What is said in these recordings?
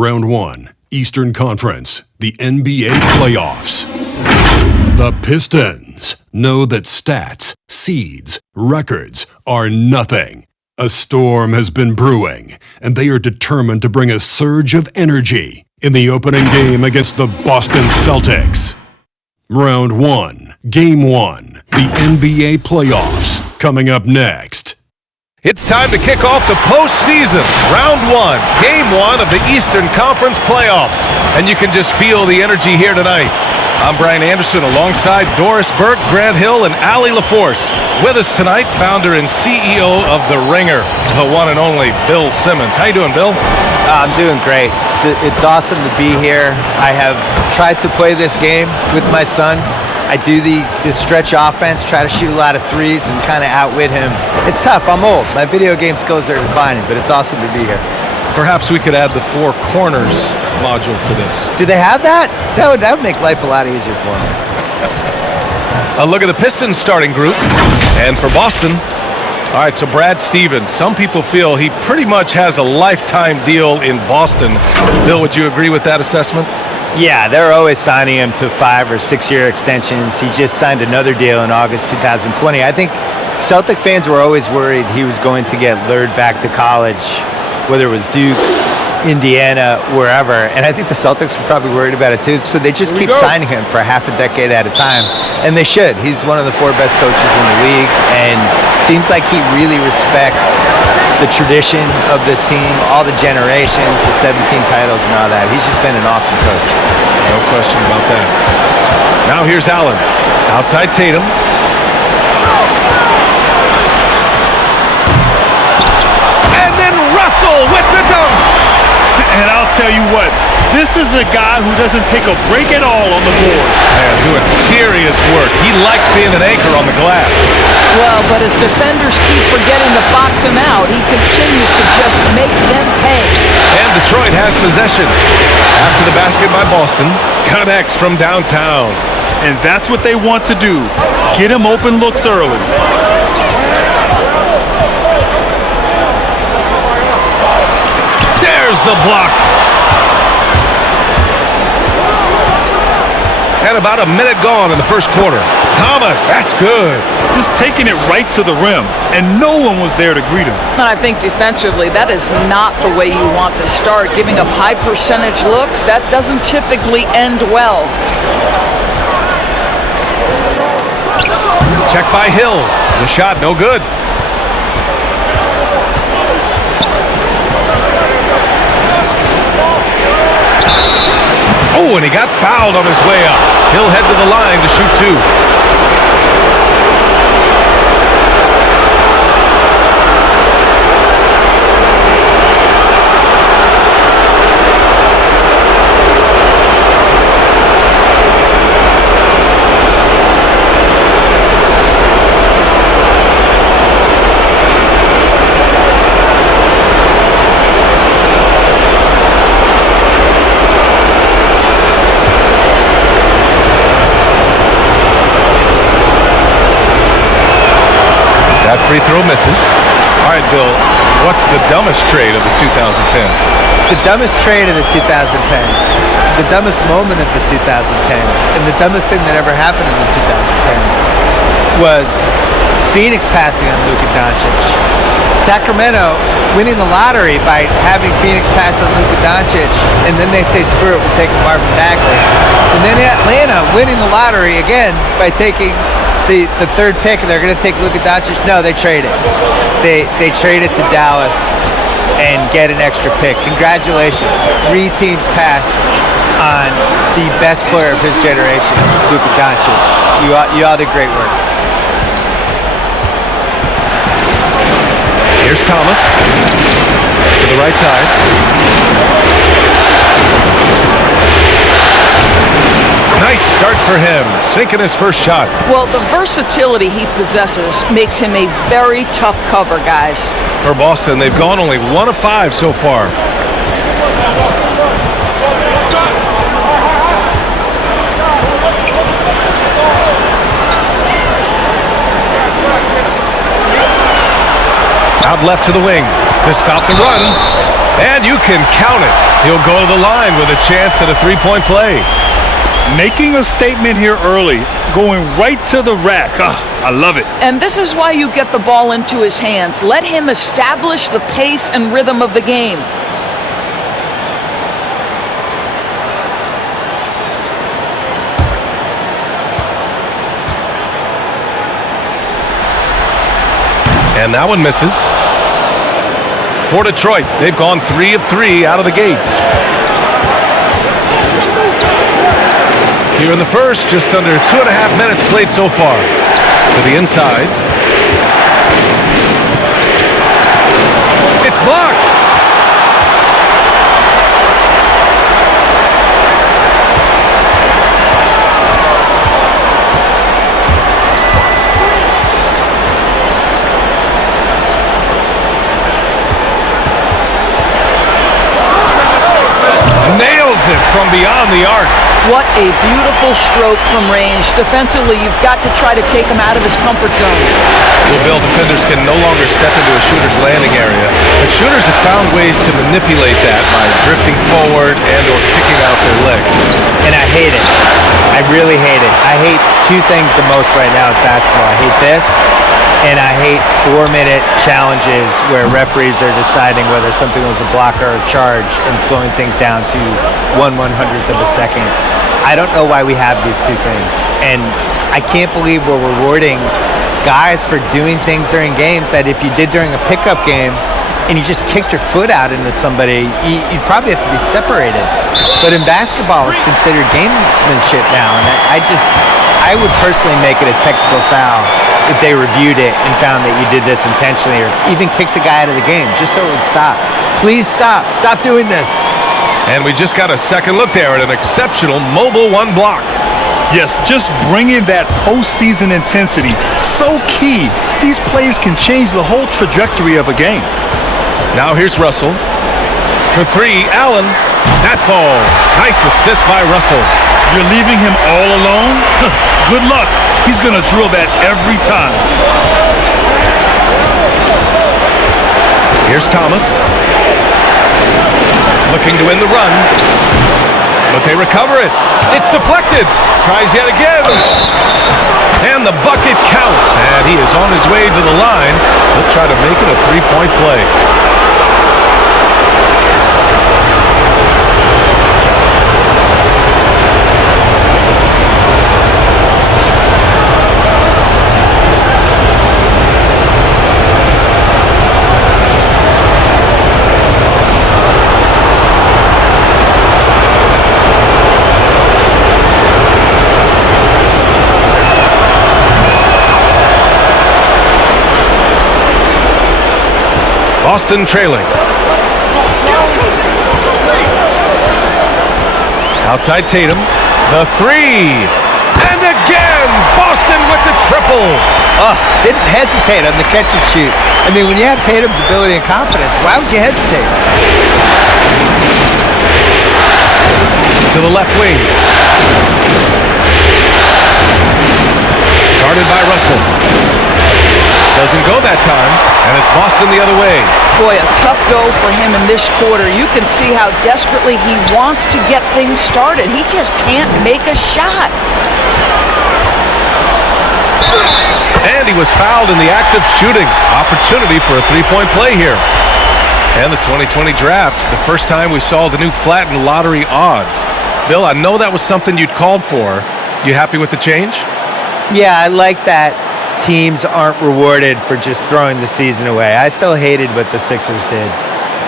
Round 1, Eastern Conference, the NBA playoffs. The Pistons know that stats, seeds, records are nothing. A storm has been brewing, and they are determined to bring a surge of energy in the opening game against the Boston Celtics. Round 1, Game 1, the NBA playoffs, coming up next. It's time to kick off the postseason. Round 1, Game 1 of the Eastern Conference playoffs. And you can just feel the energy here tonight. I'm Brian Anderson alongside Doris Burke, Grant Hill, and Allie LaForce. With us tonight, founder and CEO of The Ringer, the one and only Bill Simmons. How you doing, Bill? I'm doing great. It's awesome to be here. I have tried to play this game with my son. I do the stretch offense, try to shoot a lot of threes and kind of outwit him. It's tough. I'm old. My video game skills are declining, but it's awesome to be here. Perhaps we could add the four corners module to this. Do they have that? That would make life a lot easier for me. A look at the Pistons starting group. And for Boston, all right, so Brad Stevens. Some people feel he pretty much has a lifetime deal in Boston. Bill, would you agree with that assessment? Yeah, they're always signing him to 5 or 6 year extensions. He just signed another deal in August 2020. I think Celtic fans were always worried he was going to get lured back to college, whether it was Duke, Indiana, wherever. And I think the Celtics were probably worried about it too. So they just keep signing him for half a decade at a time. And they should. He's one of the 4 best coaches in the league and seems like he really respects the tradition of this team, all the generations, the 17 titles and all that. He's just been an awesome coach. No question about that. Now here's Allen. Outside Tatum. And then Russell with the dunk. And I'll tell you what, this is a guy who doesn't take a break at all on the board. Man, doing serious work. He likes being an anchor on the glass. Well, but as defenders keep forgetting to box him out, he continues to just make them pay. And Detroit has possession. After the basket by Boston, connects from downtown. And that's what they want to do. Get him open looks early. There's the block. And about a minute gone in the first quarter. Thomas, that's good. Just taking it right to the rim, and no one was there to greet him. And I think defensively, that is not the way you want to start. Giving up high percentage looks, that doesn't typically end well. Check by Hill. The shot, no good. Oh, and he got fouled on his way up. He'll head to the line to shoot 2. That free throw misses. All right, Bill, what's the dumbest trade of the 2010s? The dumbest trade of the 2010s, the dumbest moment of the 2010s, and the dumbest thing that ever happened in the 2010s was Phoenix passing on Luka Doncic. Sacramento winning the lottery by having Phoenix pass on Luka Doncic, and then they say, screw it, we're taking Marvin Bagley. And then Atlanta winning the lottery again by taking the 3rd pick, and they're going to take Luka Doncic. No, they trade it. They trade it to Dallas and get an extra pick. Congratulations. 3 teams passed on the best player of his generation, Luka Doncic. You all did great work. Here's Thomas to the right side. Nice start for him, sinking his first shot. Well, the versatility he possesses makes him a very tough cover, guys. For Boston, they've gone only 1 of 5 so far. Out left to the wing to stop the run. And you can count it. He'll go to the line with a chance at a three-point play. Making a statement here early, going right to the rack. I love it. And this is why you get the ball into his hands. Let him establish the pace and rhythm of the game. And that one misses. For Detroit, they've gone 3 of 3 out of the gate. Here in the first, just under 2.5 minutes played so far. To the inside. It's blocked. Nails it from beyond the arc. What a beautiful stroke from range. Defensively, you've got to try to take him out of his comfort zone. Well, Bill, defenders can no longer step into a shooter's landing area, but shooters have found ways to manipulate that by drifting forward and or kicking out their legs. And I hate it. I really hate it. I hate two things the most right now with basketball. I hate this, and I hate 4-minute challenges where referees are deciding whether something was a block or a charge and slowing things down to 1/100th of a second. I don't know why we have these two things. And I can't believe we're rewarding guys for doing things during games that if you did during a pickup game and you just kicked your foot out into somebody, you'd probably have to be separated. But in basketball, it's considered gamesmanship now. And I would personally make it a technical foul if they reviewed it and found that you did this intentionally, or even kick the guy out of the game just so it would stop. Please stop. Stop doing this. And we just got a second look there at an exceptional mobile one block. Yes, just bringing that postseason intensity. So key. These plays can change the whole trajectory of a game. Now here's Russell. For 3, Allen. That falls. Nice assist by Russell. You're leaving him all alone? Good luck. He's going to drill that every time. Here's Thomas. Looking to win the run. But they recover it. It's deflected. Tries yet again. And the bucket counts. And he is on his way to the line. He'll try to make it a three-point play. Boston trailing. Outside Tatum. The 3. And again, Boston with the triple. Didn't hesitate on the catch and shoot. I mean, when you have Tatum's ability and confidence, why would you hesitate? To the left wing. Guarded by Russell. Doesn't go that time, and it's Boston the other way. Boy, a tough go for him in this quarter. You can see how desperately he wants to get things started. He just can't make a shot. And he was fouled in the act of shooting. Opportunity for a three-point play here. And the 2020 draft, the first time we saw the new flattened lottery odds. Bill, I know that was something you'd called for. You happy with the change? Yeah, I like that teams aren't rewarded for just throwing the season away. I still hated what the Sixers did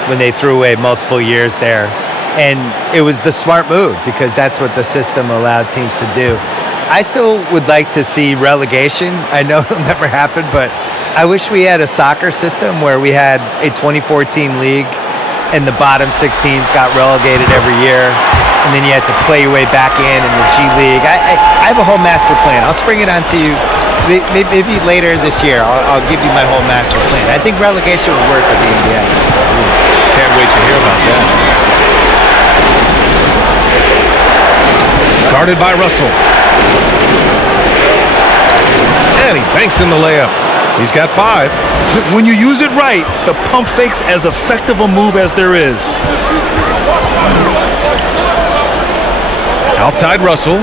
when they threw away multiple years there. And it was the smart move because that's what the system allowed teams to do. I still would like to see relegation. I know it'll never happen, but I wish we had a soccer system where we had a 24-team league and the bottom 6 teams got relegated every year, and then you had to play your way back in the G League. I have a whole master plan. I'll spring it onto you maybe later this year. I'll give you my whole master plan. I think relegation would work with the NBA. Can't wait to hear about that. Guarded by Russell. And he banks in the layup. He's got 5. When you use it right, the pump fake's as effective a move as there is. Outside Russell.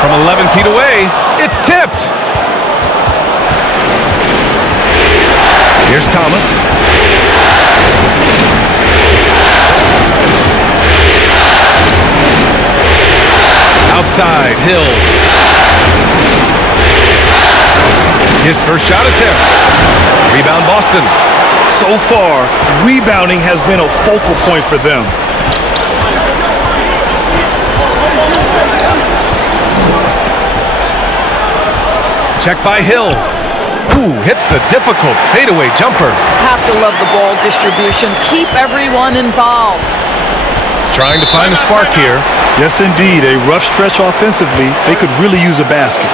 From 11 feet away, it's tipped. Here's Thomas. Outside, Hill. His first shot attempt. Rebound Boston. So far, rebounding has been a focal point for them. Check by Hill. Ooh, hits the difficult fadeaway jumper. Have to love the ball distribution. Keep everyone involved. Trying to find a spark here. Yes, indeed. A rough stretch offensively. They could really use a basket.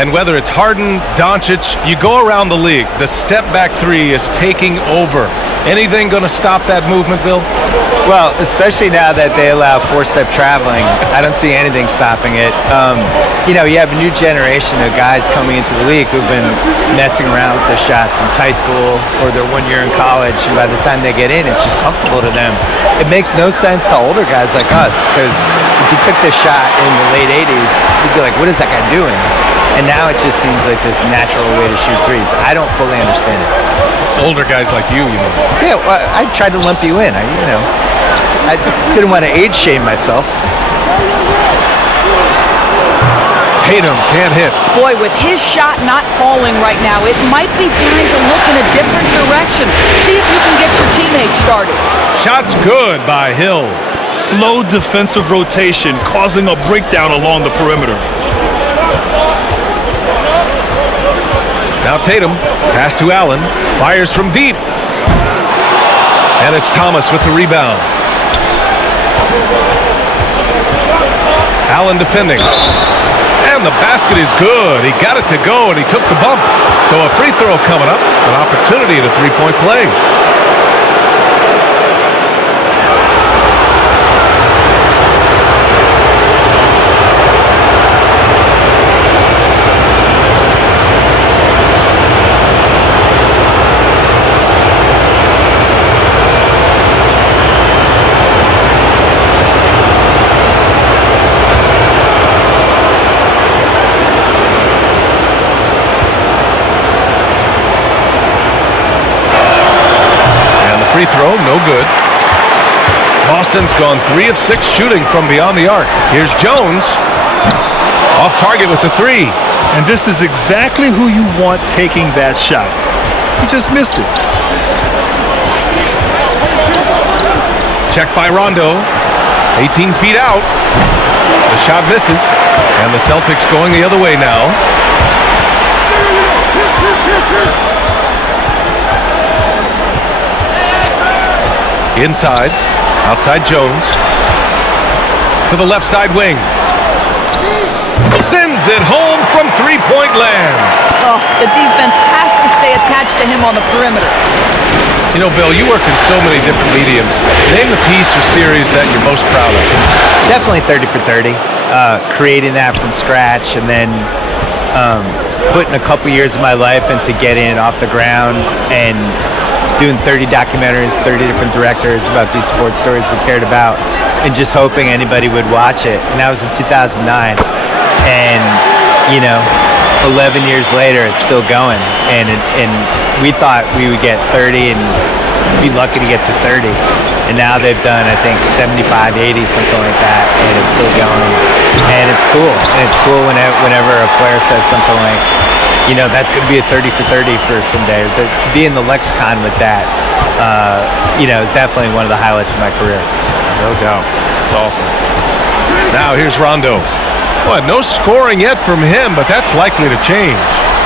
And whether it's Harden, Doncic, you go around the league, the step-back three is taking over. Anything going to stop that movement, Bill? Well, especially now that they allow four-step traveling, I don't see anything stopping it. You have a new generation of guys coming into the league who've been messing around with their shots since high school or their 1 year in college, and by the time they get in, it's just comfortable to them. It makes no sense to older guys like us, because if you took this shot in the late 80s, you'd be like, what is that guy doing? And now it just seems like this natural way to shoot threes. I don't fully understand it. Older guys like you know. Yeah, well, I tried to lump you in. I didn't want to age shame myself. Tatum can't hit. Boy, with his shot not falling right now, it might be time to look in a different direction. See if you can get your teammates started. Shot's good by Hill. Slow defensive rotation causing a breakdown along the perimeter. Now Tatum, pass to Allen, fires from deep. And it's Thomas with the rebound. Allen defending. And the basket is good. He got it to go, and he took the bump. So a free throw coming up, an opportunity at a three-point play. Free throw, no good. Boston's gone 3 of 6 shooting from beyond the arc. Here's Jones. Off target with the 3. And this is exactly who you want taking that shot. He just missed it. Check by Rondo. 18 feet out. The shot misses. And the Celtics going the other way now. Inside. Outside Jones. To the left side wing. Sends it home from three-point land. Oh, the defense has to stay attached to him on the perimeter. You know, Bill, you work in so many different mediums. Name the piece or series that you're most proud of. Definitely 30 for 30. Creating that from scratch and then putting a couple years of my life into getting it off the ground and doing 30 documentaries, 30 different directors about these sports stories we cared about and just hoping anybody would watch it. And that was in 2009. And, 11 years later, it's still going. And we thought we would get 30 and be lucky to get to 30. And now they've done, I think, 75, 80, something like that. And it's still going. And it's cool. And it's cool whenever a player says something like, that's going to be a 30 for 30 for someday. To be in the lexicon with that, is definitely one of the highlights of my career. No doubt. It's awesome. Now here's Rondo. Well, no scoring yet from him, but that's likely to change.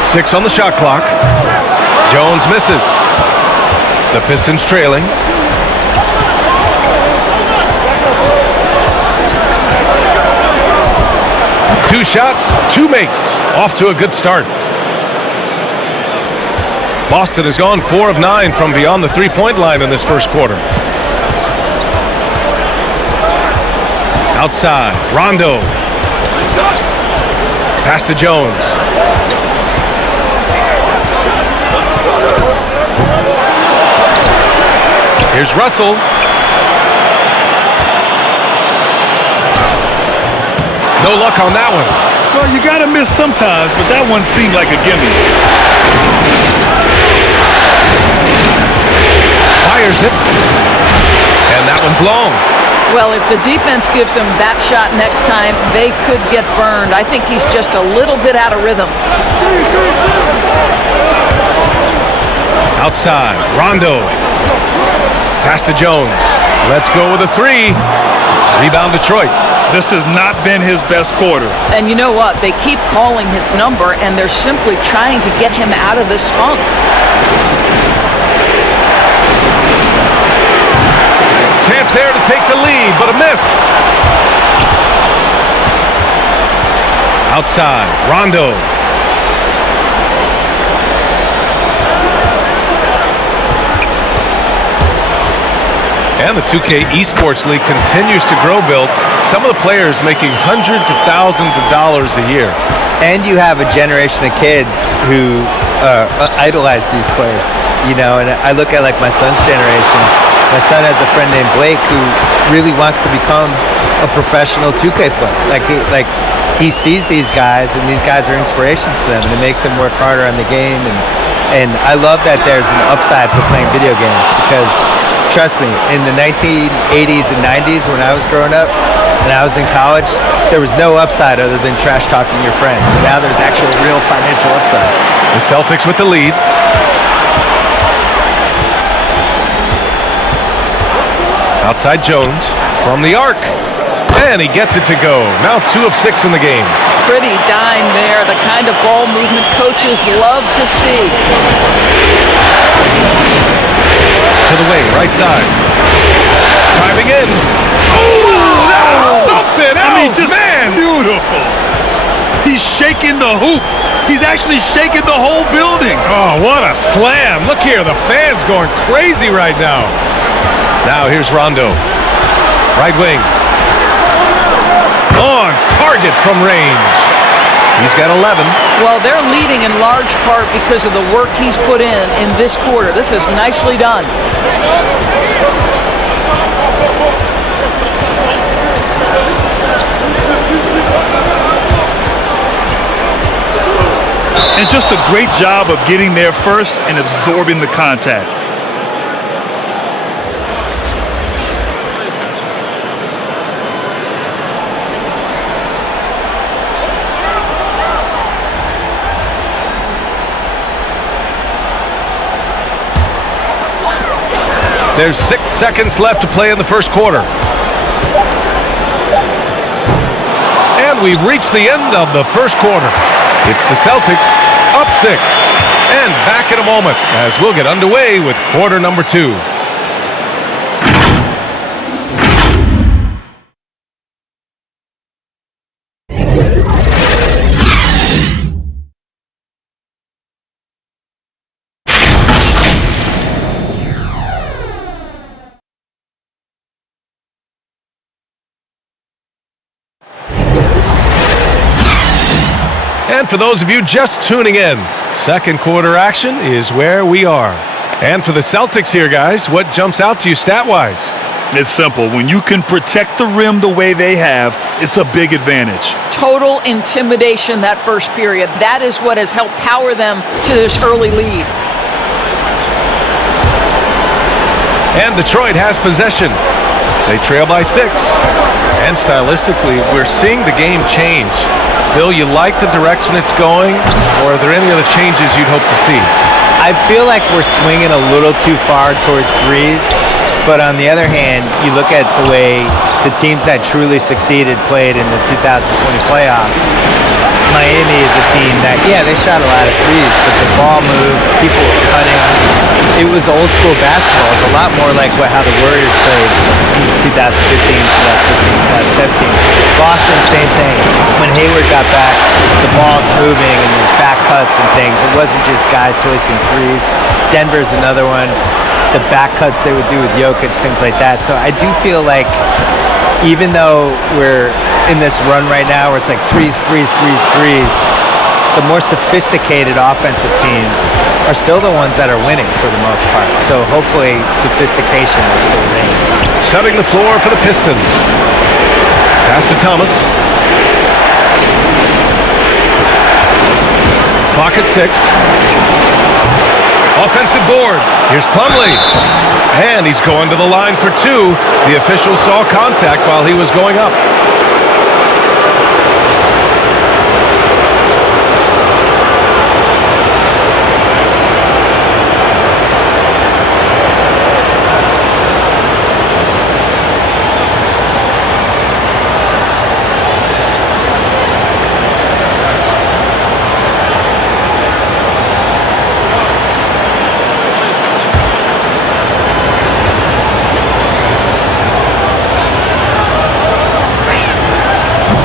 6 on the shot clock. Jones misses. The Pistons trailing. Two shots, 2 makes. Off to a good start. Boston has gone 4 of 9 from beyond the three-point line in this first quarter. Outside, Rondo. Pass to Jones. Here's Russell. No luck on that one. Well, you got to miss sometimes, but that one seemed like a gimme. Fires it. And that one's long. Well, if the defense gives him that shot next time, they could get burned. I think he's just a little bit out of rhythm. Outside, Rondo. Pass to Jones. Let's go with a 3. Rebound Detroit. This has not been his best quarter. And you know what? They keep calling his number, and they're simply trying to get him out of this funk. Chance there to take the lead, but a miss. Outside, Rondo. And the 2K Esports League continues to grow, Bill. Some of the players making hundreds of thousands of dollars a year. And you have a generation of kids who idolize these players, and I look at like my son's generation. My son has a friend named Blake who really wants to become a professional 2K player. He sees these guys, and these guys are inspirations to them, and it makes him work harder on the game. And I love that there's an upside for playing video games because, trust me, in the 1980s and 90s when I was growing up and I was in college, there was no upside other than trash talking your friends. And now there's actual real financial upside. The Celtics with the lead. Outside Jones from the arc. And he gets it to go. Now 2 of 6 in the game. Pretty dime there, the kind of ball movement coaches love to see. To the wing, right side. Driving in. Oh, that's something else, Beautiful. He's shaking the hoop. He's actually shaking the whole building. Oh, what a slam. Look here, the fans going crazy right now. Now here's Rondo. Right wing. On target from range. He's got 11. Well, they're leading in large part because of the work he's put in this quarter. This is nicely done. And just a great job of getting there first and absorbing the contact. There's 6 seconds left to play in the first quarter. And we've reached the end of the first quarter. It's the Celtics up 6. And back in a moment as we'll get underway with quarter number 2. And for those of you just tuning in, second quarter action is where we are. And for the Celtics here, guys, what jumps out to you stat-wise? It's simple. When you can protect the rim the way they have, it's a big advantage. Total intimidation that first period. That is what has helped power them to this early lead. And Detroit has possession. They trail by 6. And stylistically, we're seeing the game change. Bill, you like the direction it's going, or are there any other changes you'd hope to see? I feel like we're swinging a little too far toward threes, but on the other hand, you look at the way the teams that truly succeeded played in the 2020 playoffs. Miami is a team that, yeah, they shot a lot of threes, but the ball moved, people were cutting. It was old school basketball. It's a lot more like how the Warriors played in 2015, 2016, 2017. Boston, same thing. When Hayward got back, the ball's moving and there's back cuts and things. It wasn't just guys hoisting threes. Denver's another one. The back cuts they would do with Jokic, things like that. So I do feel like even though we're in this run right now where it's like threes, the more sophisticated offensive teams are still the ones that are winning for the most part. So hopefully sophistication will still reign. Setting the floor for the Pistons. Pass to Thomas. Clock at 6. Offensive board. Here's Plumlee. And he's going to the line for 2. The official saw contact while he was going up.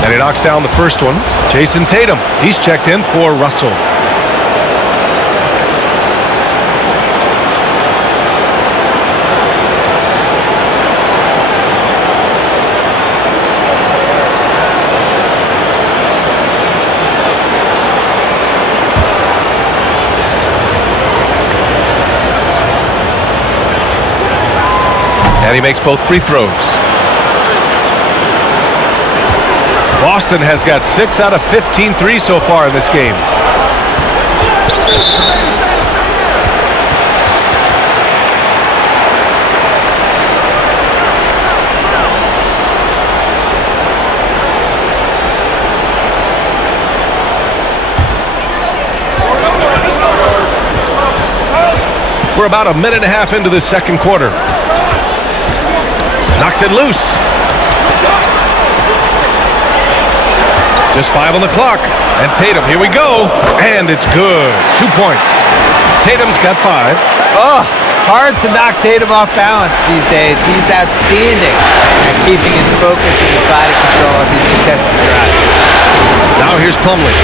And he knocks down the first one. Jason Tatum. He's checked in for Russell. And he makes both free throws. Boston has got 6 out of 15 threes so far in this game. We're about a minute and a half into the second quarter. Knocks it loose. Just 5 on the clock. And Tatum, here we go. And it's good. 2 points. Tatum's got 5. Oh, hard to knock Tatum off balance these days. He's outstanding at keeping his focus and his body control on these contested drives. Now here's Plumlee.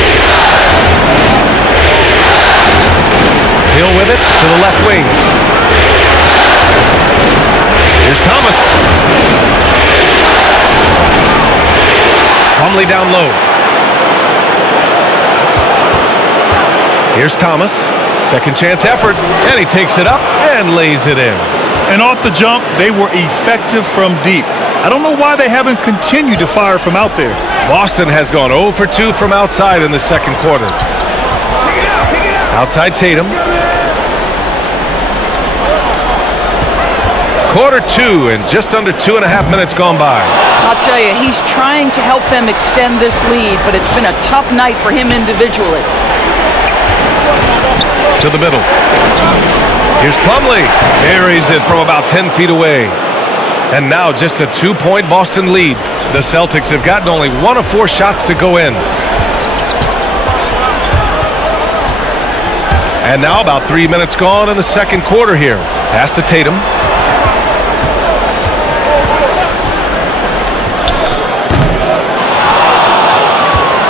Hill with it to the left wing. Here's Thomas. Plumlee down low. Here's Thomas. Second chance effort. And he takes it up and lays it in. And off the jump, they were effective from deep. I don't know why they haven't continued to fire from out there. Boston has gone 0 for 2 from outside in the second quarter. Outside Tatum. Quarter 2 and just under 2.5 minutes gone by. I'll tell you, he's trying to help them extend this lead, but it's been a tough night for him individually. To the middle. Here's Plumlee. Buries it from about 10 feet away. And now just a 2-point Boston lead. The Celtics have gotten only 1 of 4 shots to go in. And now about 3 minutes gone in the second quarter here. Pass to Tatum.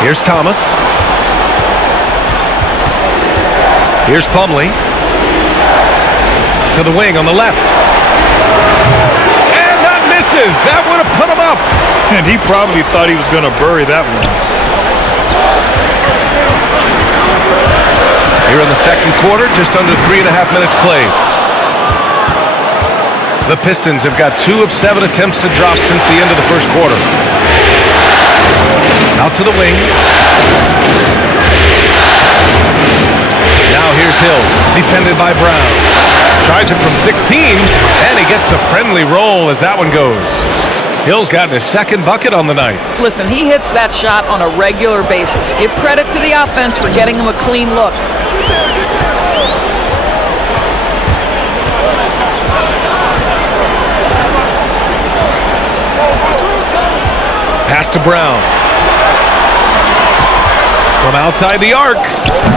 Here's Thomas. Here's Plumlee. To the wing on the left. And that misses. That would have put him up. And he probably thought he was going to bury that one. Here in the second quarter, just under 3.5 minutes played. The Pistons have got 2 of 7 attempts to drop since the end of the first quarter. Out to the wing. Now here's Hill, defended by Brown. Tries it from 16, and he gets the friendly roll as that one goes. Hill's gotten his second bucket on the night. Listen, he hits that shot on a regular basis. Give credit to the offense for getting him a clean look. Pass to Brown. From outside the arc.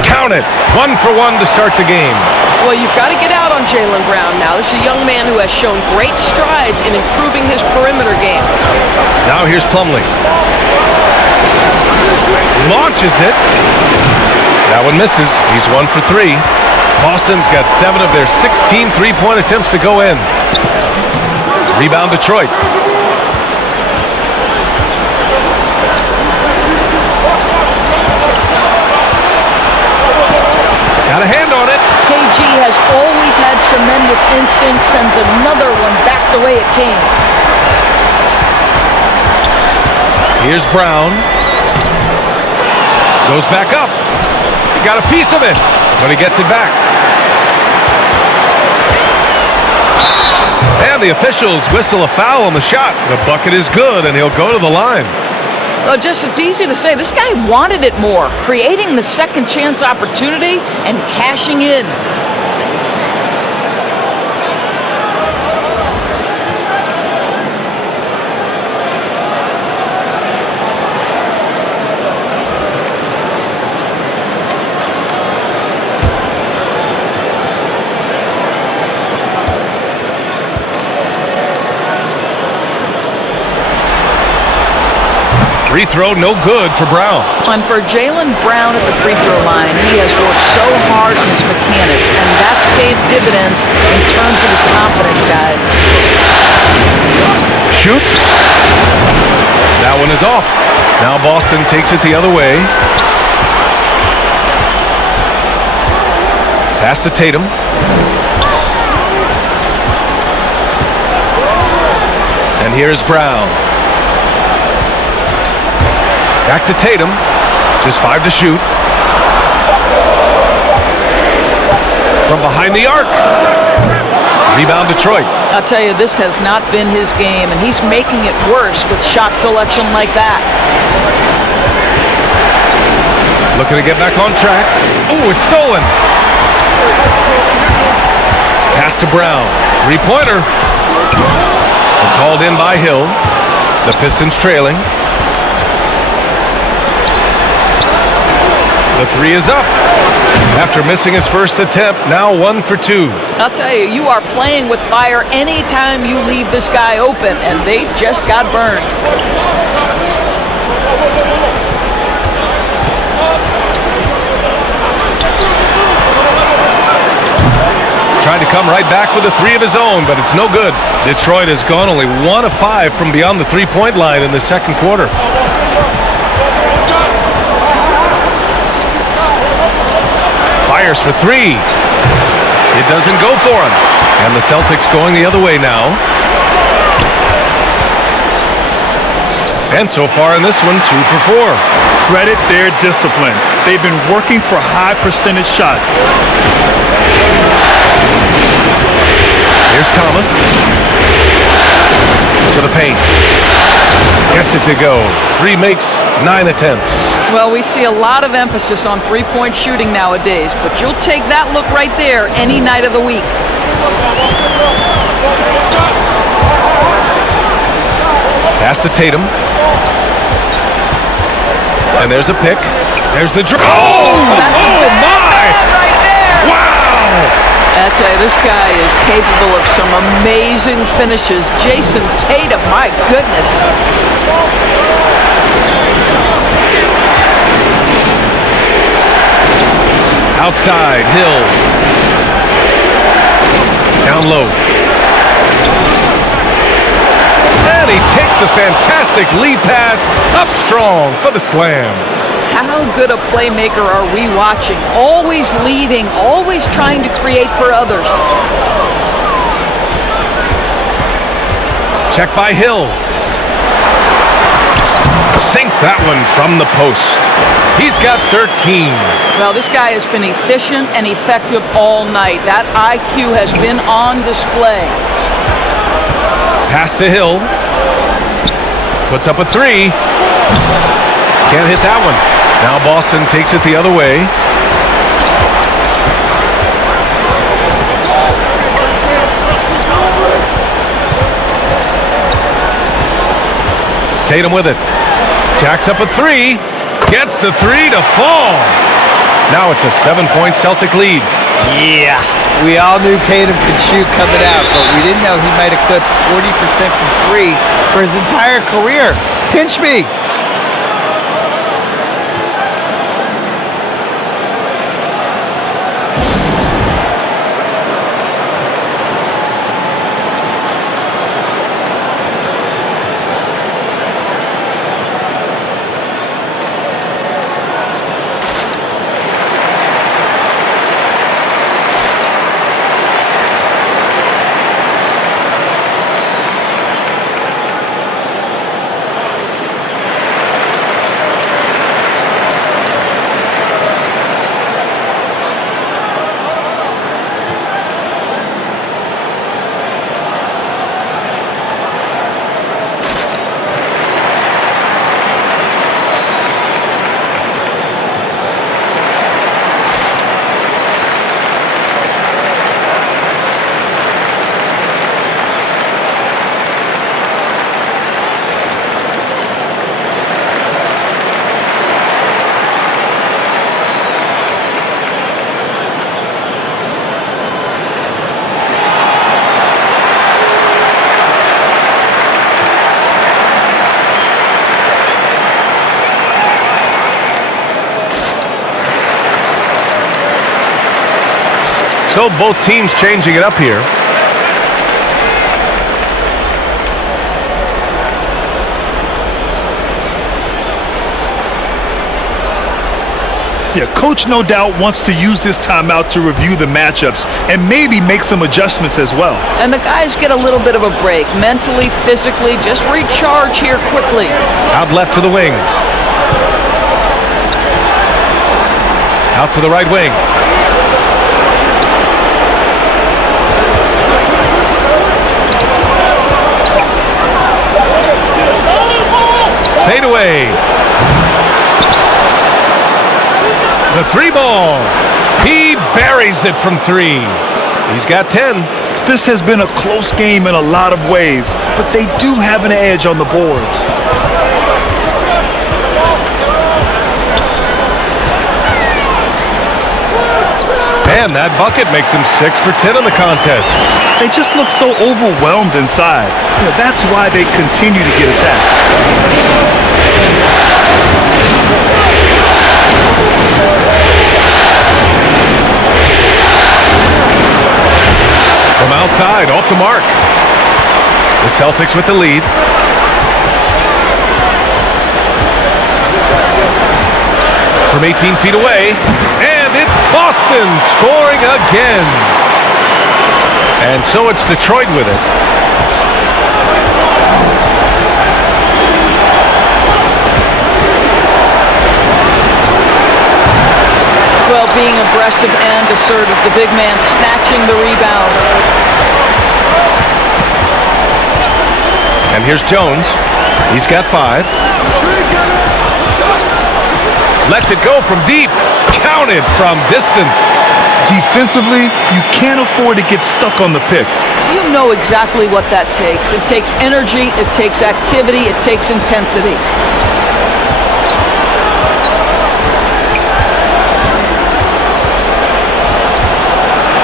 Count it. 1 for 1 to start the game. Well, you've got to get out on Jaylen Brown now. This is a young man who has shown great strides in improving his perimeter game. Now here's Plumlee. Launches it. That one misses. He's 1 for 3. Boston's got 7 of their 16 three-point attempts to go in. Rebound Detroit. Got a hand on it. KG has always had tremendous instincts, sends another one back the way it came. Here's Brown. Goes back up. He got a piece of it, but he gets it back. And the officials whistle a foul on the shot. The bucket is good, and he'll go to the line. Well, just it's easy to say. This guy wanted it more, creating the second chance opportunity and cashing in. Free throw, no good for Brown. And for Jaylen Brown at the free throw line, he has worked so hard on his mechanics, and that's paid dividends in terms of his confidence, guys. Shoots. That one is off. Now Boston takes it the other way. Pass to Tatum. And here's Brown. Back to Tatum. Just 5 to shoot. From behind the arc. Rebound Detroit. I'll tell you, this has not been his game, and he's making it worse with shot selection like that. Looking to get back on track. Oh, it's stolen. Pass to Brown. Three-pointer. It's hauled in by Hill. The Pistons trailing. The 3 is up. After missing his first attempt, now 1 for 2. I'll tell you, you are playing with fire anytime you leave this guy open, and they just got burned. Tried to come right back with a 3 of his own, but it's no good. Detroit has gone only 1 of 5 from beyond the three-point line in the second quarter. Fires for 3. It doesn't go for him. And the Celtics going the other way now. And so far in this one, 2 for 4. Credit their discipline. They've been working for high percentage shots. Here's Thomas. To the paint. Gets it to go. 3 makes, 9 attempts. Well, we see a lot of emphasis on three-point shooting nowadays, but you'll take that look right there any night of the week. Pass to Tatum. And there's a pick. There's the draw. Oh my! Right there. Wow! I tell you, this guy is capable of some amazing finishes. Jason Tatum, my goodness. Outside, Hill. Down low. And he takes the fantastic lead pass up strong for the slam. how good a playmaker are we watching? Always leading, always trying to create for others. Check by Hill. Sinks that one from the post. He's got 13. Well, this guy has been efficient and effective all night. That IQ has been on display. Pass to Hill. Puts up a three. Can't hit that one. Now Boston takes it the other way. Tatum with it. Jacks up a three. Gets the three to fall. Now it's a 7-point Celtic lead. Yeah, we all knew Tatum could shoot coming out, but we didn't know he might eclipse 40% from three for his entire career. Pinch me. So both teams changing it up here. Yeah, coach no doubt wants to use this timeout to review the matchups and maybe make some adjustments as well. And the guys get a little bit of a break, mentally, physically, just recharge here quickly. Out left to the wing. Out to the right wing. Fade away. The three ball. He buries it from three. He's got 10. This has been a close game in a lot of ways, but they do have an edge on the boards. Man, that bucket makes him 6 for 10 in the contest. They just look so overwhelmed inside. You know, that's why they continue to get attacked. From outside, off the mark. The Celtics with the lead. From 18 feet away, and it's Boston scoring again. And so it's Detroit with it. Well, being aggressive and assertive, the big man snatching the rebound. And here's Jones. He's got 5. Lets it go from deep. Counted from distance. Defensively, you can't afford to get stuck on the pick. You know exactly what that takes. It takes energy, it takes activity, it takes intensity.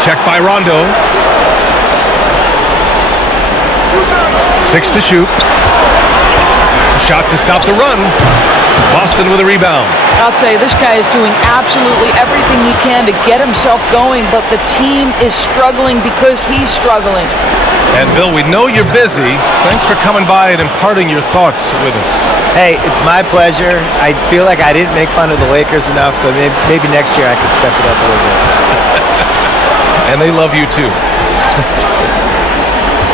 Check by Rondo. 6 to shoot. A shot to stop the run. Boston with a rebound. I'll tell you, this guy is doing absolutely everything he can to get himself going, but the team is struggling because he's struggling. And Bill, we know you're busy. Thanks for coming by and imparting your thoughts with us. Hey, it's my pleasure. I feel like I didn't make fun of the Lakers enough, but maybe next year I could step it up a little bit. And they love you too.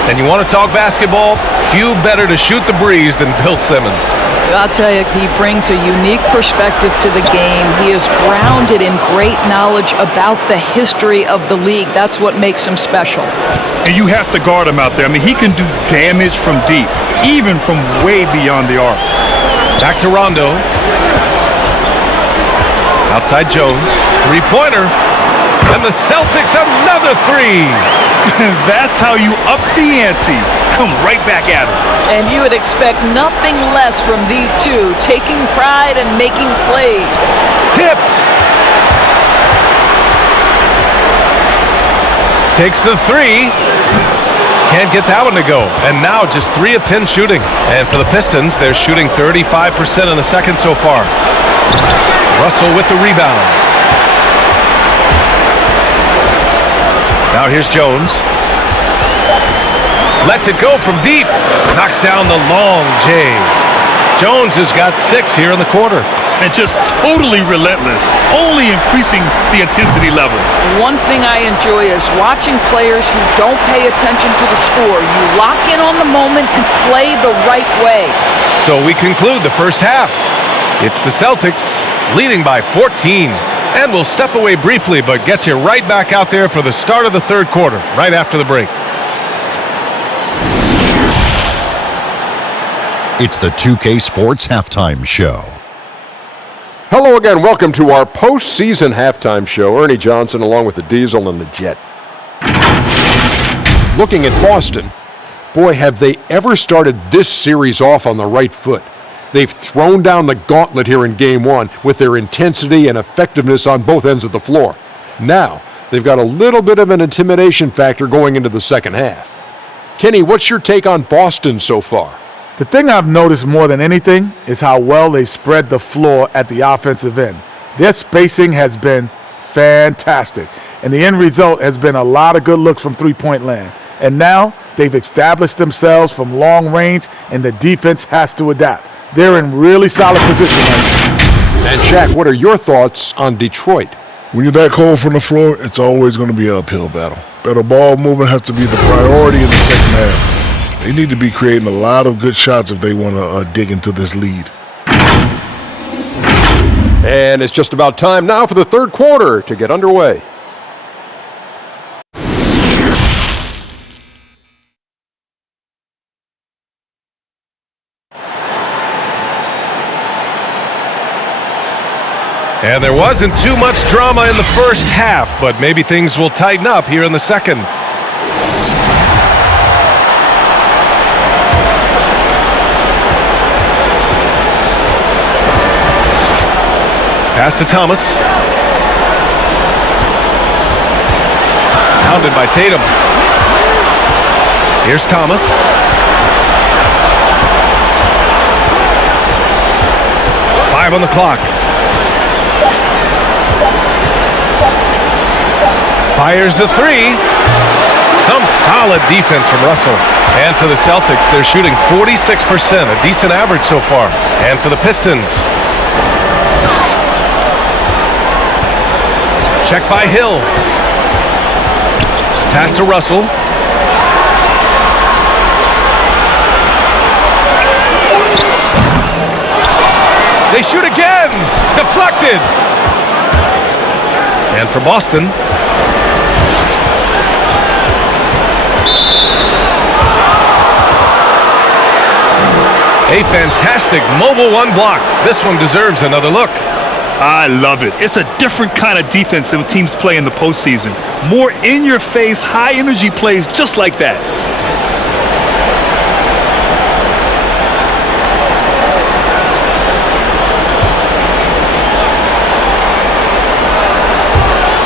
And you want to talk basketball? Few better to shoot the breeze than Bill Simmons. I'll tell you, he brings a unique perspective to the game. He is grounded in great knowledge about the history of the league. That's what makes him special. And you have to guard him out there. I mean, he can do damage from deep, even from way beyond the arc. Back to Rondo. Outside Jones. Three-pointer. And the Celtics another three. That's how you up the ante. Come right back at him. And you would expect nothing less from these two, taking pride and making plays. Tipped. Takes the three. Can't get that one to go. And now just 3 of 10 shooting. And for the Pistons, they're shooting 35% in the second so far. Russell with the rebound. Now here's Jones. Lets it go from deep. Knocks down the long J. Jones has got 6 here in the quarter. And just totally relentless, only increasing the intensity level. One thing I enjoy is watching players who don't pay attention to the score. You lock in on the moment and play the right way. So we conclude the first half. It's the Celtics leading by 14. And we'll step away briefly, but get you right back out there for the start of the third quarter, right after the break. It's the 2K Sports Halftime Show. Hello again. Welcome to our postseason halftime show. Ernie Johnson along with the Diesel and the Jet. Looking at Boston, boy, have they ever started this series off on the right foot. They've thrown down the gauntlet here in Game 1 with their intensity and effectiveness on both ends of the floor. Now, they've got a little bit of an intimidation factor going into the second half. Kenny, what's your take on Boston so far? The thing I've noticed more than anything is how well they spread the floor at the offensive end. Their spacing has been fantastic, and the end result has been a lot of good looks from three-point land. And now they've established themselves from long range, and the defense has to adapt. They're in really solid position right now. And Shaq, what are your thoughts on Detroit? When you're that cold from the floor, it's always going to be an uphill battle. Better ball movement has to be the priority in the second half. They need to be creating a lot of good shots if they want to dig into this lead. And it's just about time now for the third quarter to get underway. And there wasn't too much drama in the first half, but maybe things will tighten up here in the second. Pass to Thomas. Pounded by Tatum. Here's Thomas. Five on the clock. Fires the three. Some solid defense from Russell. And for the Celtics, they're shooting 46%, a decent average so far. And for the Pistons. Check by Hill. Pass to Russell. They shoot again. Deflected. And for Boston. A fantastic mobile one block. This one deserves another look. I love it. It's a different kind of defense than teams play in the postseason. More in-your-face, high-energy plays just like that.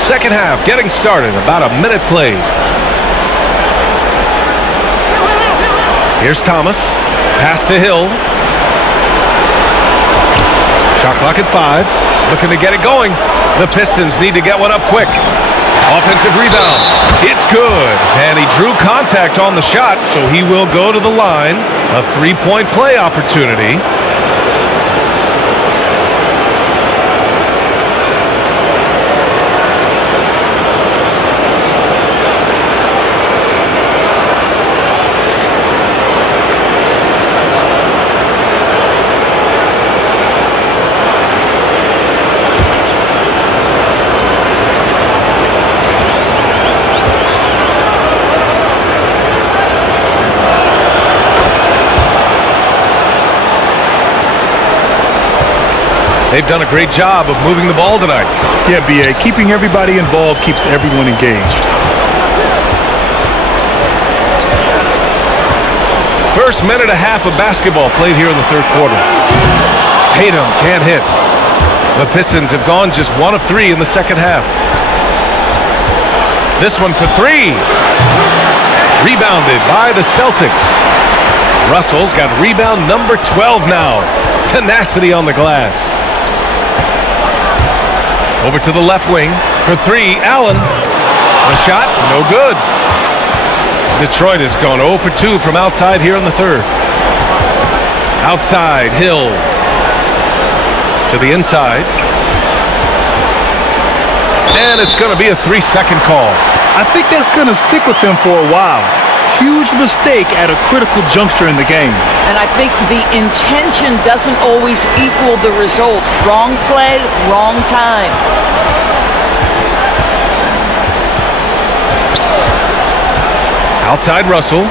Second half getting started. About a minute played. Here's Thomas. Pass to Hill. Shot clock at 5. Looking to get it going. The Pistons need to get one up quick. Offensive rebound. It's good. And he drew contact on the shot, so he will go to the line. A three-point play opportunity. They've done a great job of moving the ball tonight. Yeah, B.A., keeping everybody involved keeps everyone engaged. First minute and a half of basketball played here in the third quarter. Tatum can't hit. The Pistons have gone just 1 of 3 in the second half. This one for 3. Rebounded by the Celtics. Russell's got rebound number 12 now. Tenacity on the glass. Over to the left wing for 3. Allen. The shot, no good. Detroit has gone 0 for 2 from outside here in the third. Outside, Hill. To the inside. And it's going to be a 3-second call. I think that's going to stick with him for a while. Huge mistake at a critical juncture in the game. And I think the intention doesn't always equal the result. Wrong play, wrong time. Outside Russell.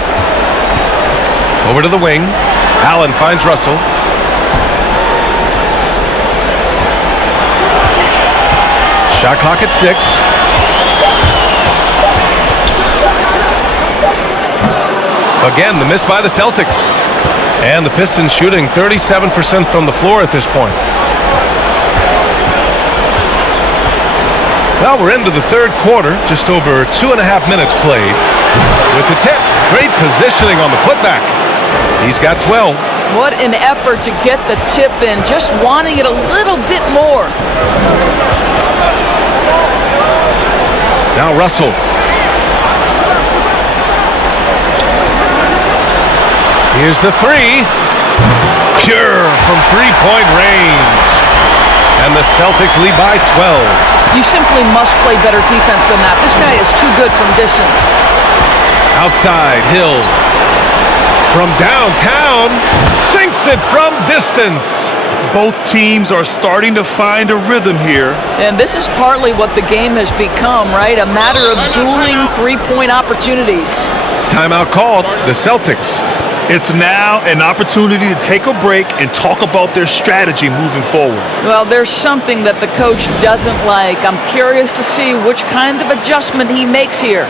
Over to the wing. Allen finds Russell. Shot clock at 6. Again, the miss by the Celtics. And the Pistons shooting 37% from the floor at this point. Well, we're into the third quarter, just over 2.5 minutes played. With the tip, great positioning on the putback. He's got 12. What an effort to get the tip in, just wanting it a little bit more. Now Russell. Here's the 3. Pure from three-point range. And the Celtics lead by 12. You simply must play better defense than that. This guy is too good from distance. Outside, Hill. From downtown, sinks it from distance. Both teams are starting to find a rhythm here. And this is partly what the game has become, right? A matter of dueling three-point opportunities. Timeout called, the Celtics. It's now an opportunity to take a break and talk about their strategy moving forward. Well, there's something that the coach doesn't like. I'm curious to see which kind of adjustment he makes here.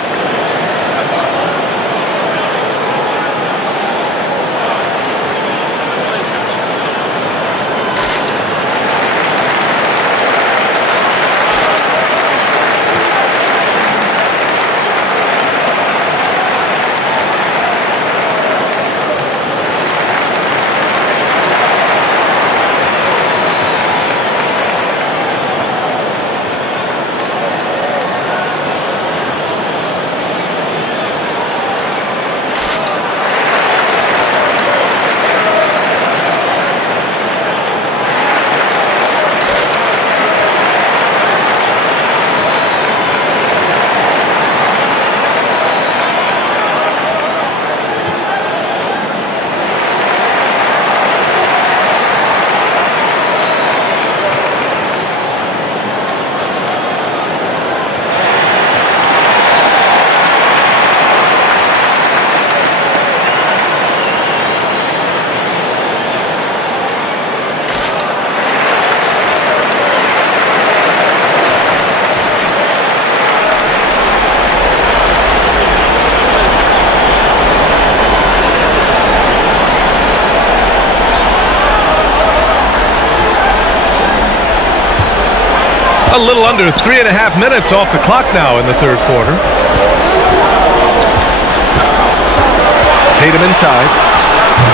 A little under 3.5 minutes off the clock now in the third quarter. Tatum inside.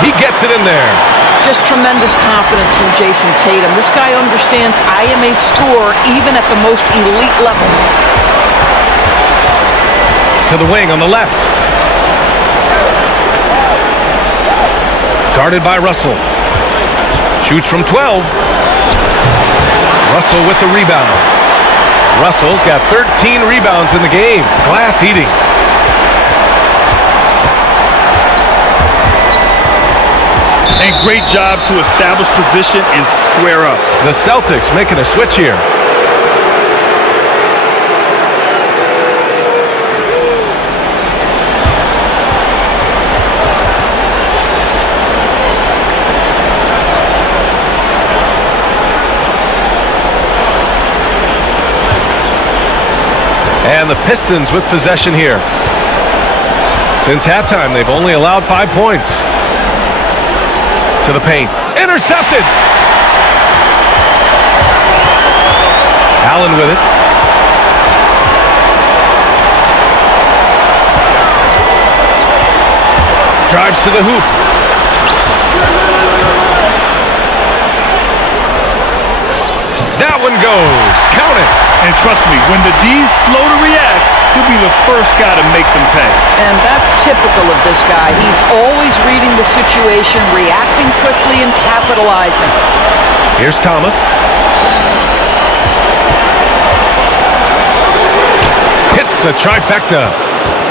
He gets it in there. just tremendous confidence from Jason Tatum. This guy understands I am a scorer even at the most elite level. To the wing on the left. Guarded by Russell. Shoots from 12. Russell with the rebound. Russell's got 13 rebounds in the game. Glass heating. And great job to establish position and square up. The Celtics making a switch here. And the Pistons with possession here. Since halftime, they've only allowed 5 points. To the paint. Intercepted! Allen with it. Drives to the hoop. That one goes. Count it. And trust me, when the D's slow to react, he'll be the first guy to make them pay. And that's typical of this guy. He's always reading the situation, reacting quickly, and capitalizing. Here's Thomas. Hits the trifecta.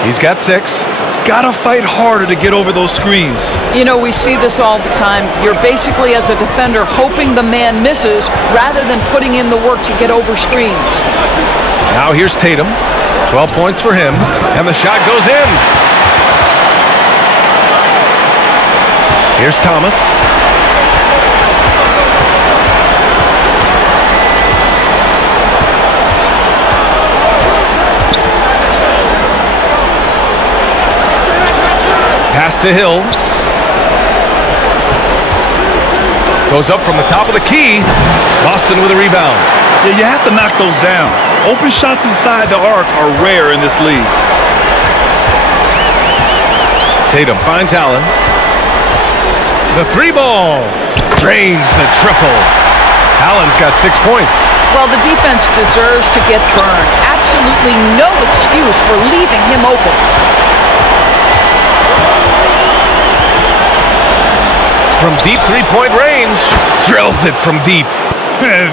He's got 6. Gotta fight harder to get over those screens. You know, we see this all the time. You're basically, as a defender, hoping the man misses rather than putting in the work to get over screens. Now here's Tatum. 12 points for him. And the shot goes in. Here's Thomas. Pass to Hill. Goes up from the top of the key. Boston with a rebound. Yeah, you have to knock those down. Open shots inside the arc are rare in this league. Tatum finds Allen. The 3-ball. Drains the triple. Allen's got 6 points. Well, the defense deserves to get burned. Absolutely no excuse for leaving him open. From deep 3-point range, drills it from deep.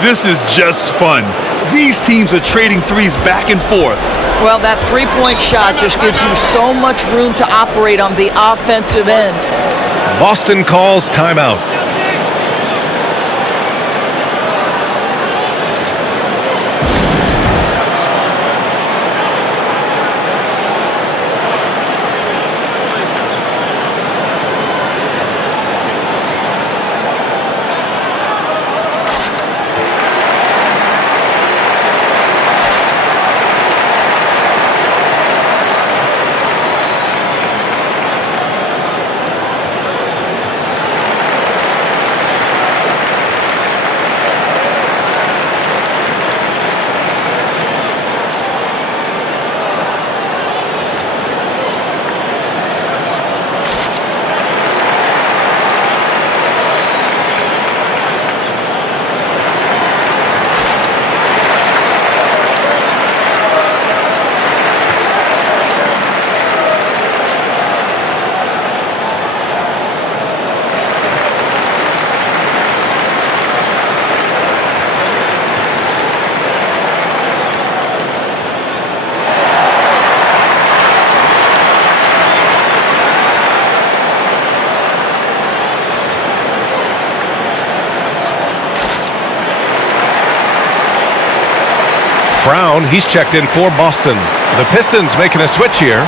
This is just fun. These teams are trading threes back and forth. Well, that 3-point shot just gives you so much room to operate on the offensive end. Boston calls timeout. Brown, he's checked in for Boston. The Pistons making a switch here.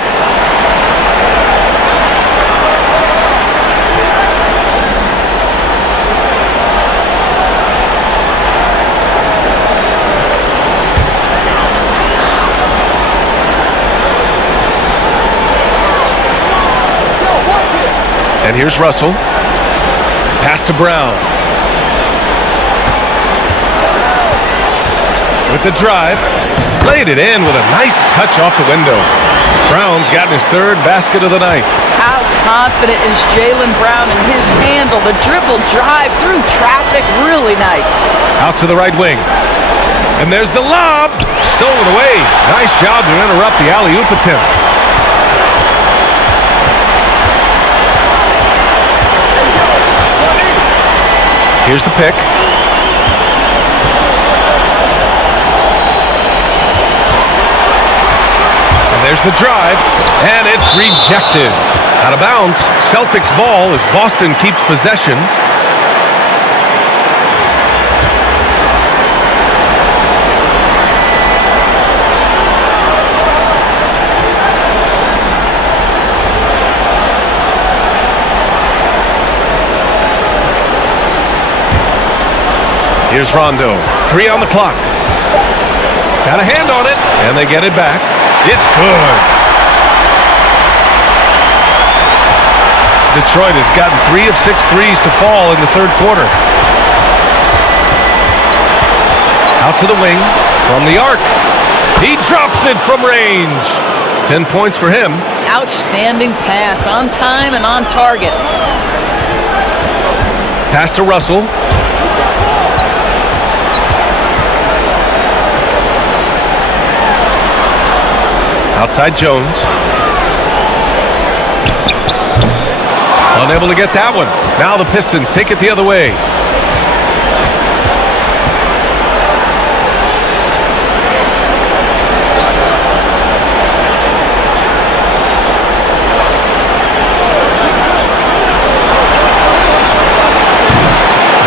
And here's Russell. Pass to Brown. With the drive, laid it in with a nice touch off the window. Brown's gotten his third basket of the night. How confident is Jaylen Brown in his handle? The dribble drive through traffic, really nice. Out to the right wing. And there's the lob. Stolen away. Nice job to interrupt the alley-oop attempt. Here's the pick. And there's the drive. And it's rejected. Out of bounds. Celtics ball as Boston keeps possession. Here's Rondo. 3 on the clock. Got a hand on it, and they get it back. It's good. Detroit has gotten 3 of 6 threes to fall in the third quarter. Out to the wing, from the arc. He drops it from range. 10 points for him. Outstanding pass, on time and on target. Pass to Russell. Outside Jones. Unable to get that one. Now the Pistons take it the other way.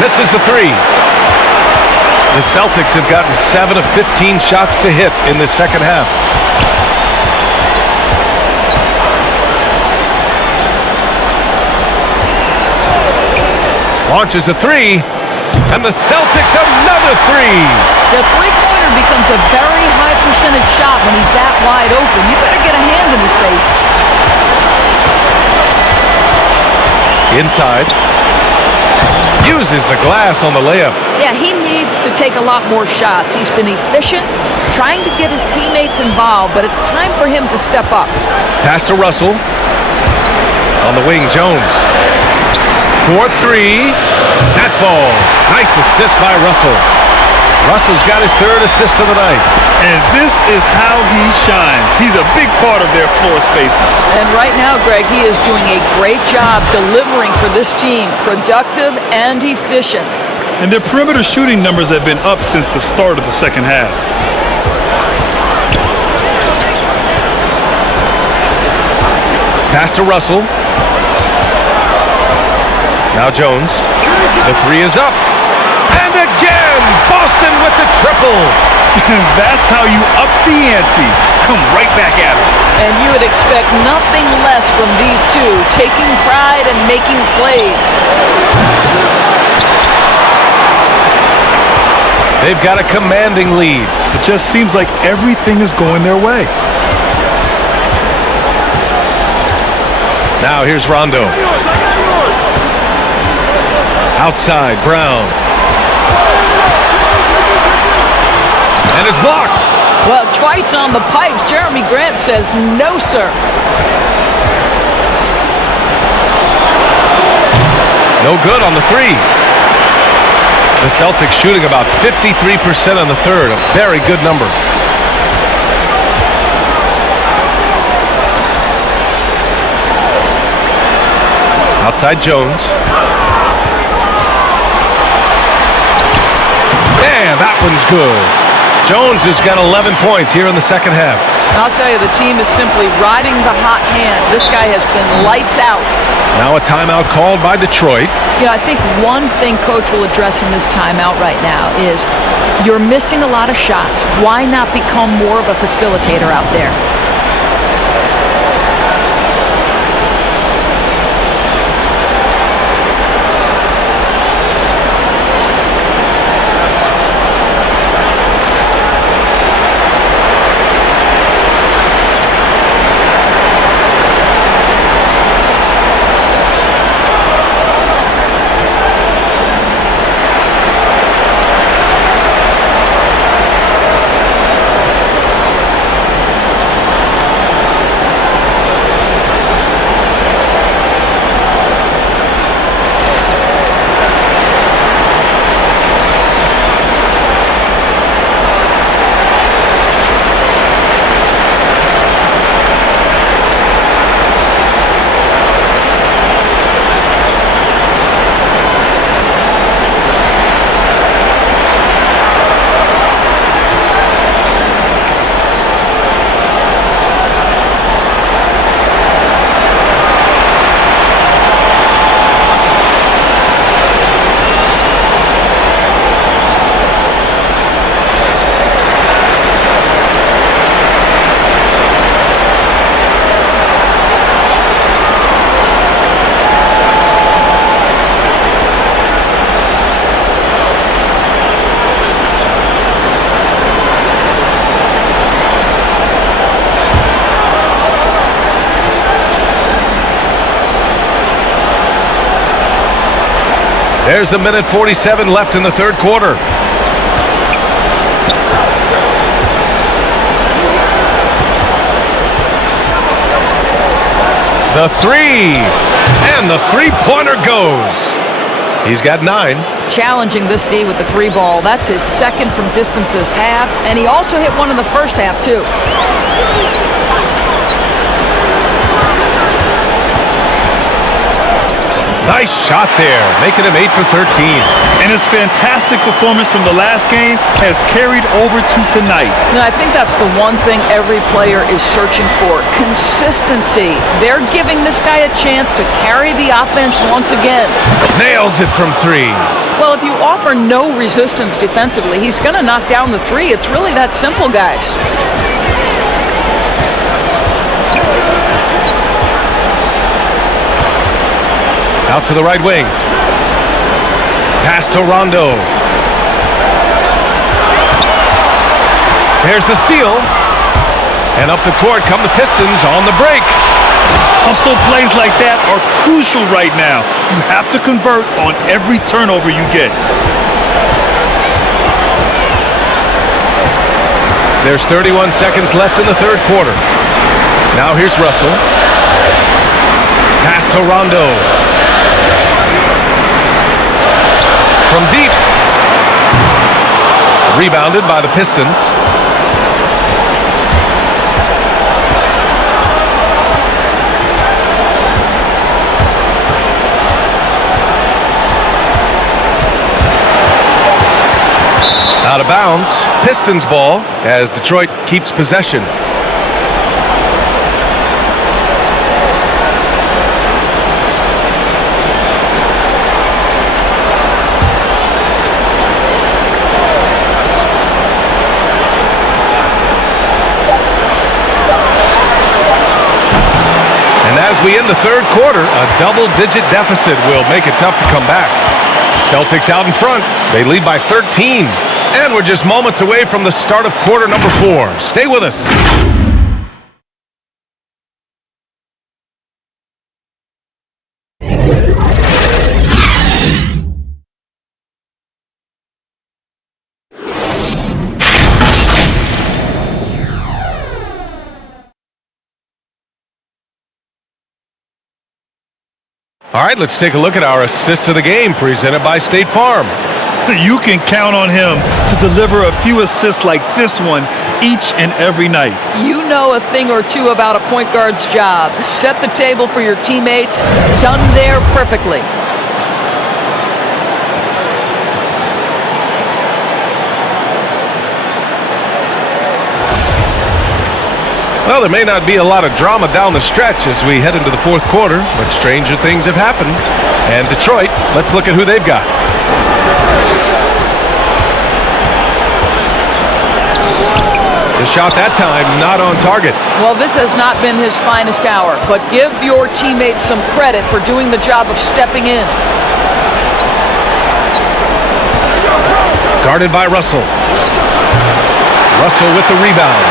Misses the 3. The Celtics have gotten 7 of 15 shots to hit in the second half. Launches a 3, and the Celtics another 3. The three-pointer becomes a very high percentage shot when he's that wide open. You better get a hand in his face. Inside. Uses the glass on the layup. Yeah, he needs to take a lot more shots. He's been efficient, trying to get his teammates involved, but it's time for him to step up. Pass to Russell. On the wing, Jones. 4-3. That falls. Nice assist by Russell. Russell's got his third assist of the night. And this is how he shines. He's a big part of their floor spacing. And right now, Greg, he is doing a great job delivering for this team. Productive and efficient. And their perimeter shooting numbers have been up since the start of the second half. Pass to Russell. Now Jones. The 3 is up. And again, Boston with the triple. That's how you up the ante. Come right back at it. And you would expect nothing less from these two, taking pride and making plays. They've got a commanding lead. It just seems like everything is going their way. Now here's Rondo. Outside, Brown. And it's blocked. Well, twice on the pipes. Jeremy Grant says, no, sir. No good on the 3. The Celtics shooting about 53% on the third. A very good number. Outside Jones. And that one's good. Jones has got 11 points here in the second half. I'll tell you, the team is simply riding the hot hand. This guy has been lights out. Now a timeout called by Detroit. Yeah, I think one thing Coach will address in this timeout right now is you're missing a lot of shots. Why not become more of a facilitator out there? There's a minute 47 left in the third quarter. The three, and the three-pointer goes. He's got 9. Challenging this D with the 3 ball. That's his second from distance this half, and he also hit one in the first half, too. Nice shot there, making him 8 for 13. And his fantastic performance from the last game has carried over to tonight. Now, I think that's the one thing every player is searching for, consistency. They're giving this guy a chance to carry the offense once again. Nails it from 3. Well, if you offer no resistance defensively, he's going to knock down the 3. It's really that simple, guys. Out to the right wing. Pass to Rondo. Here's the steal. And up the court come the Pistons on the break. Hustle plays like that are crucial right now. You have to convert on every turnover you get. There's 31 seconds left in the third quarter. Now here's Russell. Pass to Rondo. From deep. Rebounded by the Pistons. Out of bounds. Pistons ball as Detroit keeps possession. As we end the third quarter, a double-digit deficit will make it tough to come back. Celtics out in front. They lead by 13. And we're just moments away from the start of quarter number 4. Stay with us. All right, let's take a look at our assist of the game presented by State Farm. You can count on him to deliver a few assists like this one each and every night. You know a thing or two about a point guard's job. Set the table for your teammates. Done there perfectly. Well, there may not be a lot of drama down the stretch as we head into the fourth quarter, but stranger things have happened. And Detroit, let's look at who they've got. The shot that time not on target. Well, this has not been his finest hour, but give your teammates some credit for doing the job of stepping in. Guarded by Russell. Russell with the rebound.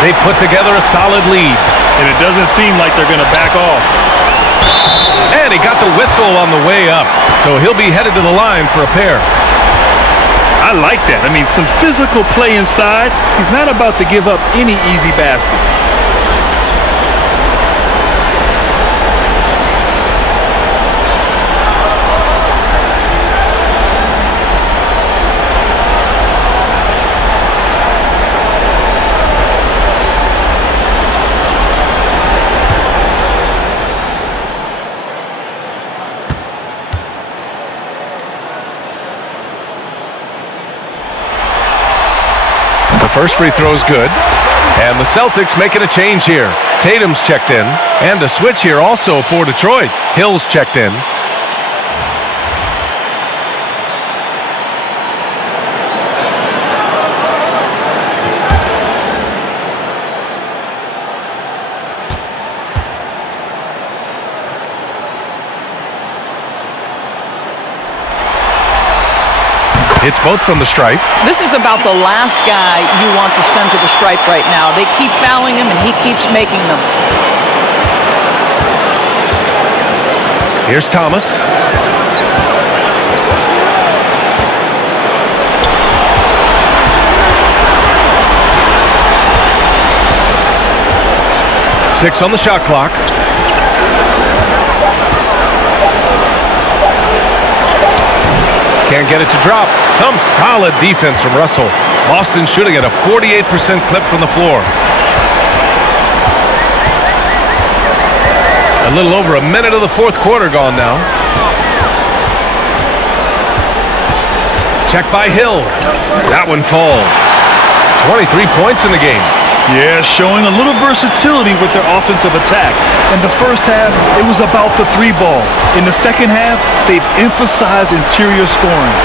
They put together a solid lead. And it doesn't seem like they're going to back off. And he got the whistle on the way up, so he'll be headed to the line for a pair. I like that. I mean, some physical play inside. He's not about to give up any easy baskets. First free throw is good. And the Celtics making a change here. Tatum's checked in. And a switch here also for Detroit. Hill's checked in. It's both from the stripe. This is about the last guy you want to send to the stripe right now. They keep fouling him, and he keeps making them. Here's Thomas. 6 on the shot clock. Can't get it to drop. Some solid defense from Russell. Boston shooting at a 48% clip from the floor. A little over a minute of the fourth quarter gone now. Check by Hill. That one falls. 23 points in the game. Yeah, showing a little versatility with their offensive attack. In the first half, it was about the three ball. In the second half, they've emphasized interior scoring.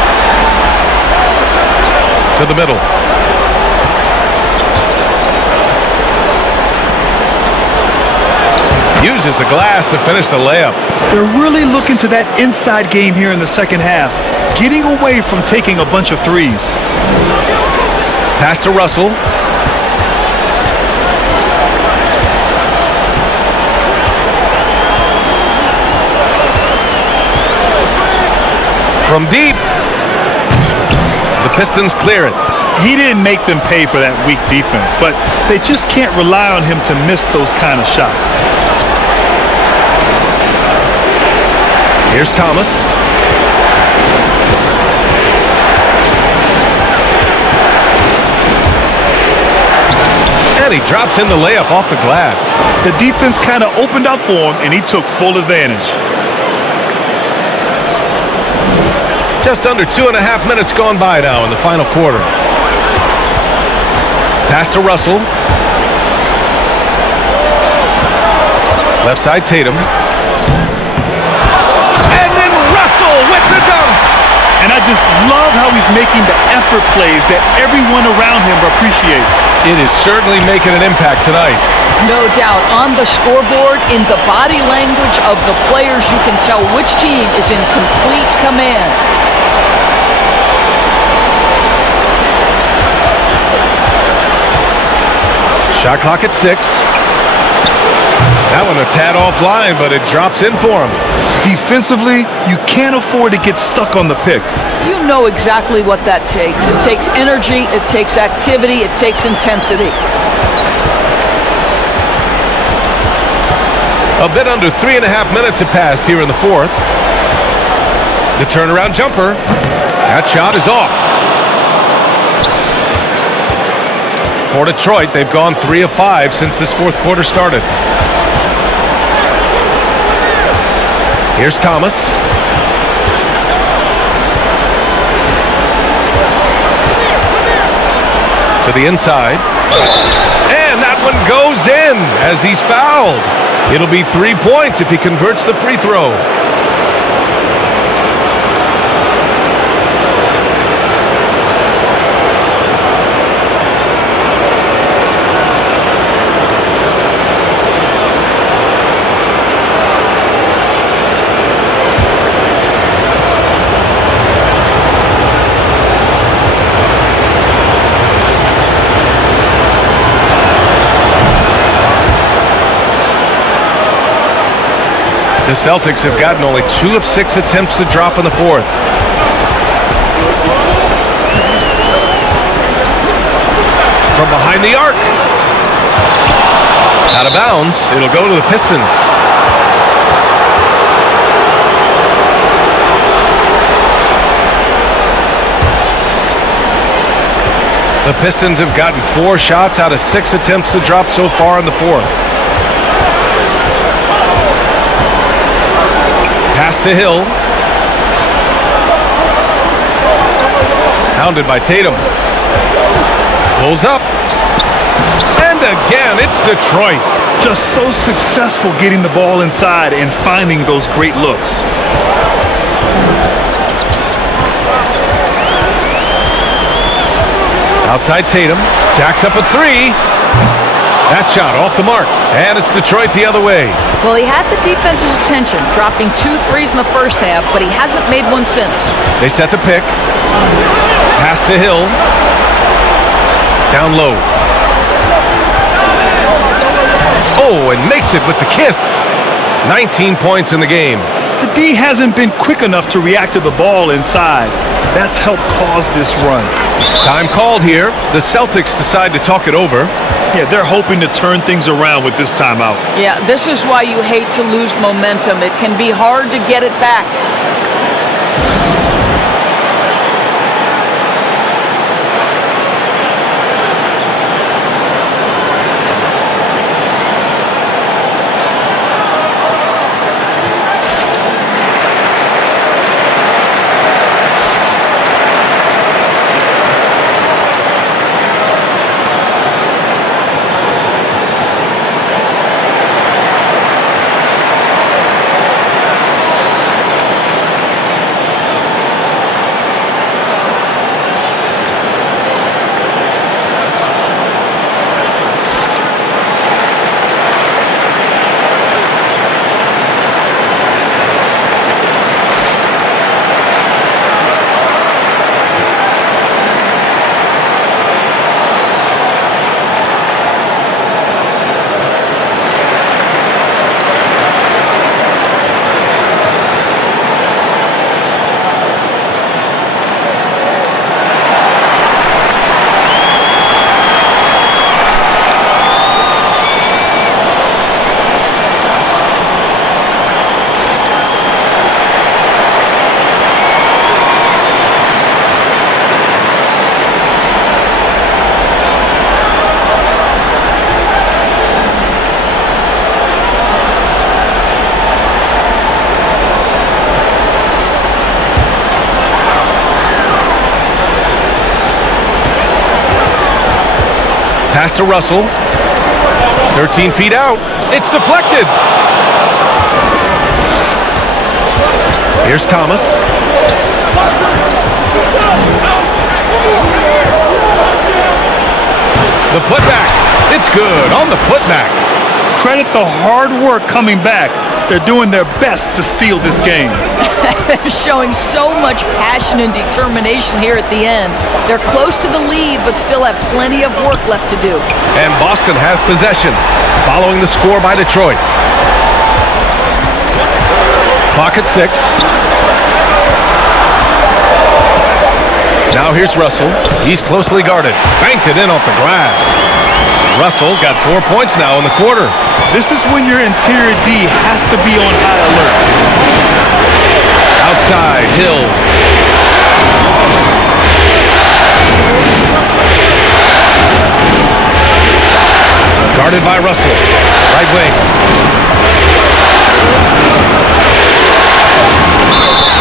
To the middle. Uses the glass to finish the layup. They're really looking to that inside game here in the second half, getting away from taking a bunch of threes. Pass to Russell. From deep. The Pistons clear it. He didn't make them pay for that weak defense, but they just can't rely on him to miss those kind of shots. Here's Thomas. And he drops in the layup off the glass. The defense kind of opened up for him, and he took full advantage. Just under 2.5 minutes gone by now in the final quarter. Pass to Russell. Left side Tatum. And then Russell with the dunk. And I just love how he's making the effort plays that everyone around him appreciates. It is certainly making an impact tonight. No doubt. On the scoreboard, in the body language of the players, you can tell which team is in complete command. Shot clock at 6. That one a tad offline, but it drops in for him. Defensively, you can't afford to get stuck on the pick. You know exactly what that takes. It takes energy, it takes activity, it takes intensity. A bit under 3.5 minutes have passed here in the fourth. The turnaround jumper. That shot is off. For Detroit, they've gone 3 of 5 since this fourth quarter started. Here's Thomas. To the inside. And that one goes in as he's fouled. It'll be 3 points if he converts the free throw. The Celtics have gotten only 2 of 6 attempts to drop in the fourth. From behind the arc. Out of bounds. It'll go to the Pistons. The Pistons have gotten 4 shots out of 6 attempts to drop so far in the fourth. Pass to Hill. Hounded by Tatum. Pulls up. And again, it's Detroit. Just so successful getting the ball inside and finding those great looks. Outside Tatum. Jacks up a 3. That shot off the mark. And it's Detroit the other way. Well, he had the defense's attention, dropping 2 threes in the first half, but he hasn't made one since. They set the pick. Pass to Hill. Down low. Oh, and makes it with the kiss. 19 points in the game. The D hasn't been quick enough to react to the ball inside. That's helped cause this run. Time called here. The Celtics decide to talk it over. Yeah, they're hoping to turn things around with this timeout. Yeah, this is why you hate to lose momentum. It can be hard to get it back. Pass to Russell. 13 feet out. It's deflected. Here's Thomas. The putback. It's good on the putback. Credit the hard work coming back. They're doing their best to steal this game. They're showing so much passion and determination here at the end. They're close to the lead, but still have plenty of work left to do. And Boston has possession, following the score by Detroit. Clock at 6. Now here's Russell. He's closely guarded. Banked it in off the glass. Russell's got 4 points now in the quarter. This is when your interior D has to be on high alert. Outside, Hill. Guarded by Russell. Right wing.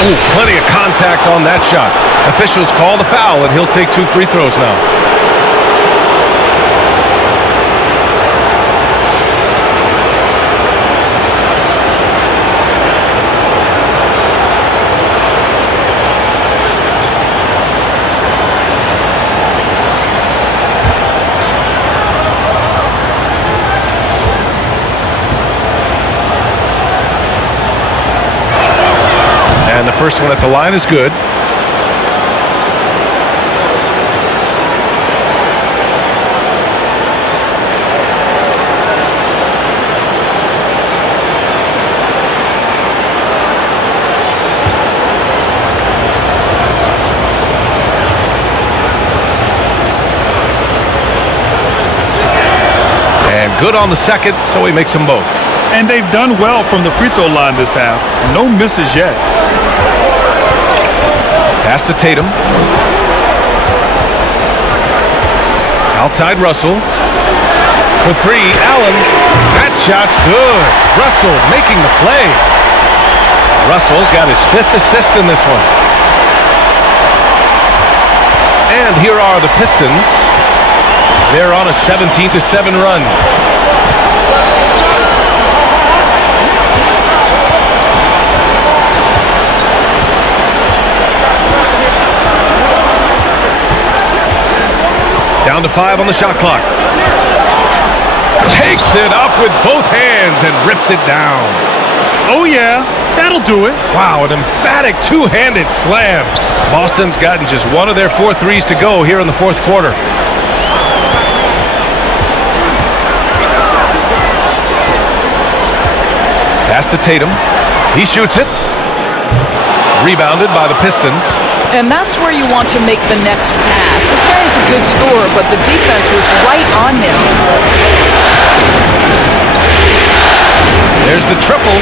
Ooh, plenty of contact on that shot. Officials call the foul, and he'll take 2 free throws now. And the first one at the line is good. And good on the second, so he makes them both. And they've done well from the free throw line this half. No misses yet. Pass to Tatum. Outside Russell. For 3, Allen. That shot's good. Russell making the play. Russell's got his 5th assist in this one. And here are the Pistons. They're on a 17-7 run. Down to 5 on the shot clock. Takes it up with both hands and rips it down. Oh yeah, that'll do it. Wow, an emphatic two-handed slam. Boston's gotten just one of their 4 threes to go here in the 4th quarter. Pass to Tatum. He shoots it. Rebounded by the Pistons. And that's where you want to make the next pass. This guy is a good scorer, but the defense was right on him. There's the triple.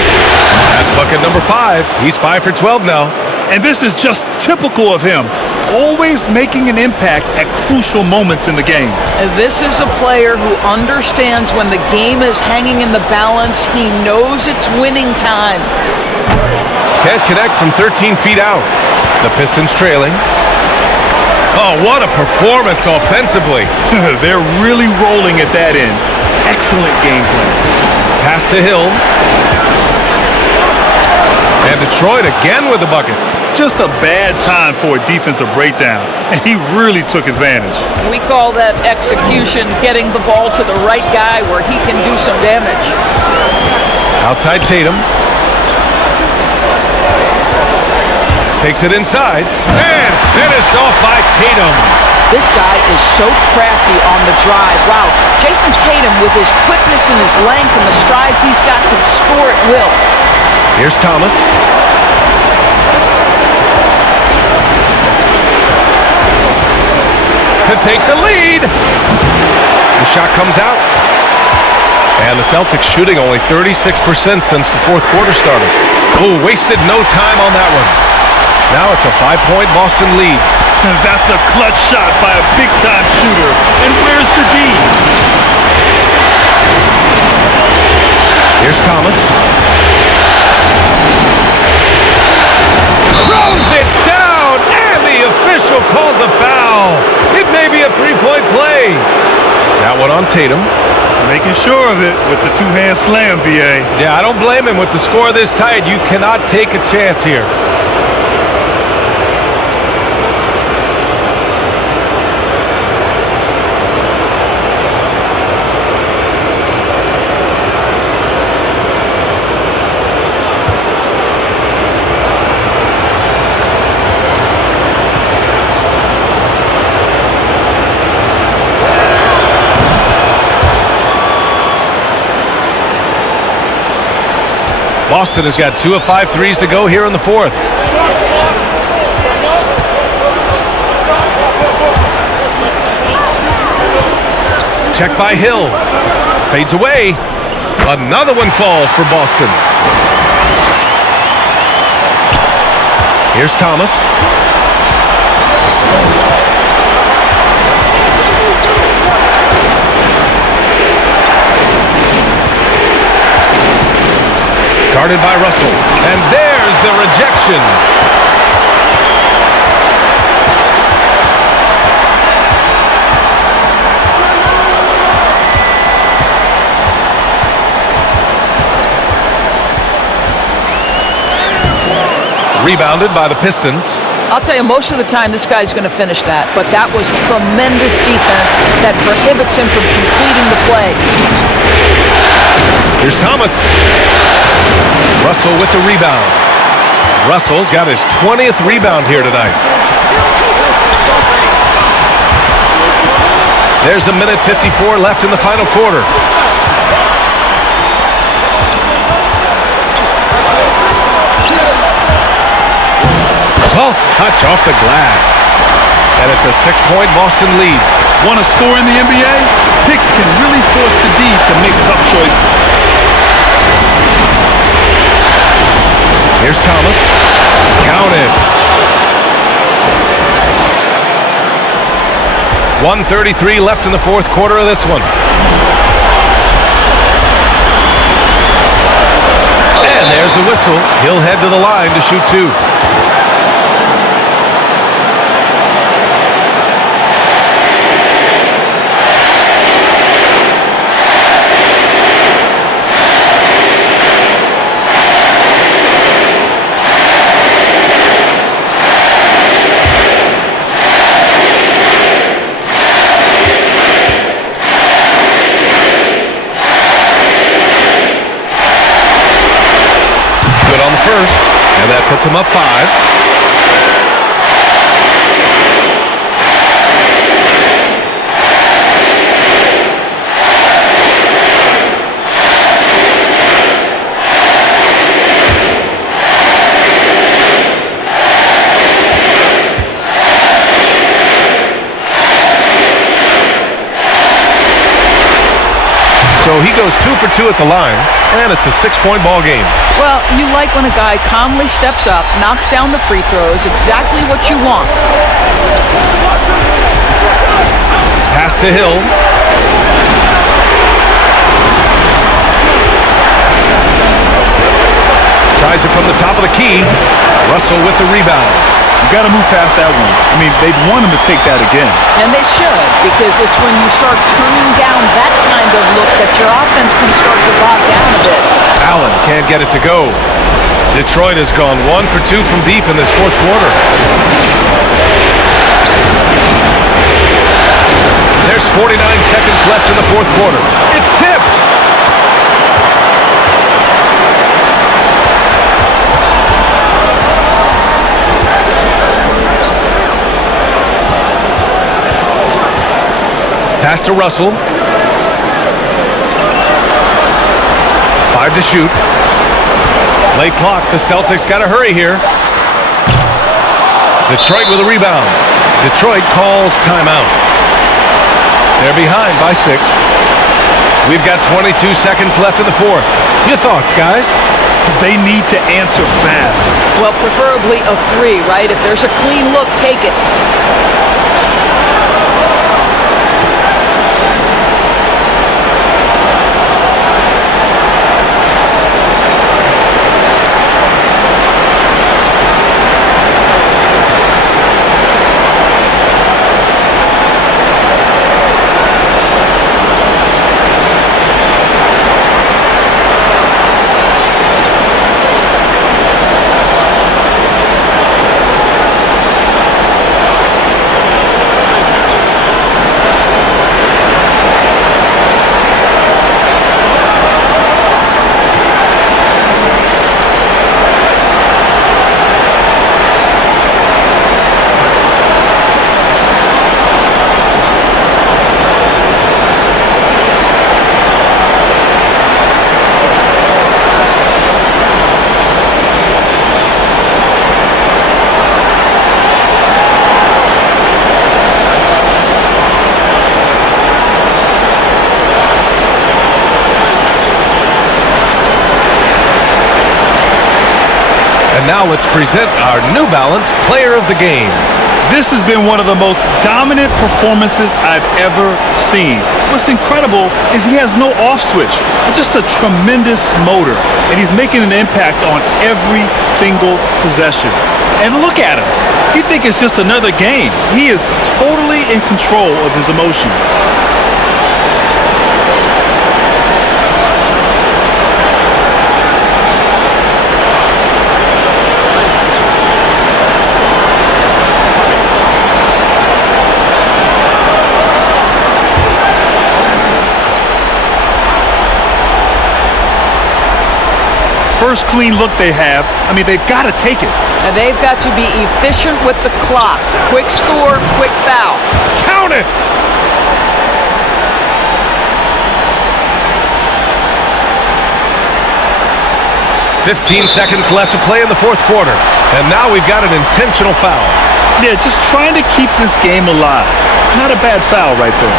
That's bucket number 5. He's 5 for 12 now. And this is just typical of him, always making an impact at crucial moments in the game. And this is a player who understands when the game is hanging in the balance. He knows it's winning time. Can't connect from 13 feet out. The Pistons trailing. Oh, what a performance offensively. They're really rolling at that end. Excellent game plan. Pass to Hill. And Detroit again with the bucket. Just a bad time for a defensive breakdown, and he really took advantage. We call that execution, getting the ball to the right guy where he can do some damage. Outside Tatum. Takes it inside. And finished off by Tatum. This guy is so crafty on the drive. Wow, Jason Tatum with his quickness and his length and the strides he's got can score at will. Here's Thomas. To take the lead. The shot comes out. And the Celtics shooting only 36% since the fourth quarter started. Oh, wasted no time on that one. Now it's a 5-point Boston lead. That's a clutch shot by a big-time shooter. And where's the D? Here's Thomas. Throws it down, and the official calls a foul. It may be a 3-point play. That one on Tatum. Making sure of it with the two-hand slam, B.A. Yeah, I don't blame him. With the score this tight, you cannot take a chance here. Boston has got 2 of 5 threes to go here in the fourth. Check by Hill. Fades away. Another one falls for Boston. Here's Thomas. Guarded by Russell. And there's the rejection. Rebounded by the Pistons. I'll tell you, most of the time this guy's going to finish that, but that was tremendous defense that prohibits him from completing the play. Here's Thomas. Russell with the rebound. Russell's got his 20th rebound here tonight. There's a minute 54 left in the final quarter. Soft touch off the glass. And it's a 6-point Boston lead. Want to score in the NBA? Picks can really force the D to make tough choices. Here's Thomas. Counted. 1:33 left in the fourth quarter of this one. And there's a whistle. He'll head to the line to shoot 2. First, and that puts him up 5. for 2 at the line, and it's a 6-point ball game. Well, you like when a guy calmly steps up, knocks down the free throws, exactly what you want. Pass to Hill. Tries it from the top of the key. Russell with the rebound. You got to move past that one. I mean, they'd want him to take that again. And they should, because it's when you start turning down that kind of look that your offense can start to bog down a bit. Allen can't get it to go. Detroit has gone 1 for 2 from deep in this fourth quarter. There's 49 seconds left in the fourth quarter. It's tipped. Pass to Russell. 5 to shoot. Late clock. The Celtics got to hurry here. Detroit with a rebound. Detroit calls timeout. They're behind by 6. We've got 22 seconds left in the fourth. Your thoughts, guys? They need to answer fast. Well, preferably a 3, right? If there's a clean look, take it. And now let's present our New Balance Player of the Game. This has been one of the most dominant performances I've ever seen. What's incredible is he has no off switch, just a tremendous motor, and he's making an impact on every single possession. And look at him. You think it's just another game. He is totally in control of his emotions. First clean look they have, I mean, they've got to take it. And they've got to be efficient with the clock. Quick score, quick foul. Count it! "15 seconds left to play in the fourth quarter. And now we've got an intentional foul. Yeah, just trying to keep this game alive. Not a bad foul right there.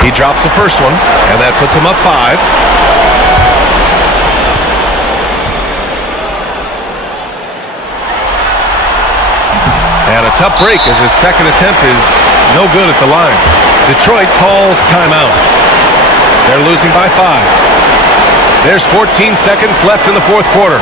He drops the first one, and that puts him up 5. And a tough break as his second attempt is no good at the line. Detroit calls timeout. They're losing by 5. There's 14 seconds left in the fourth quarter.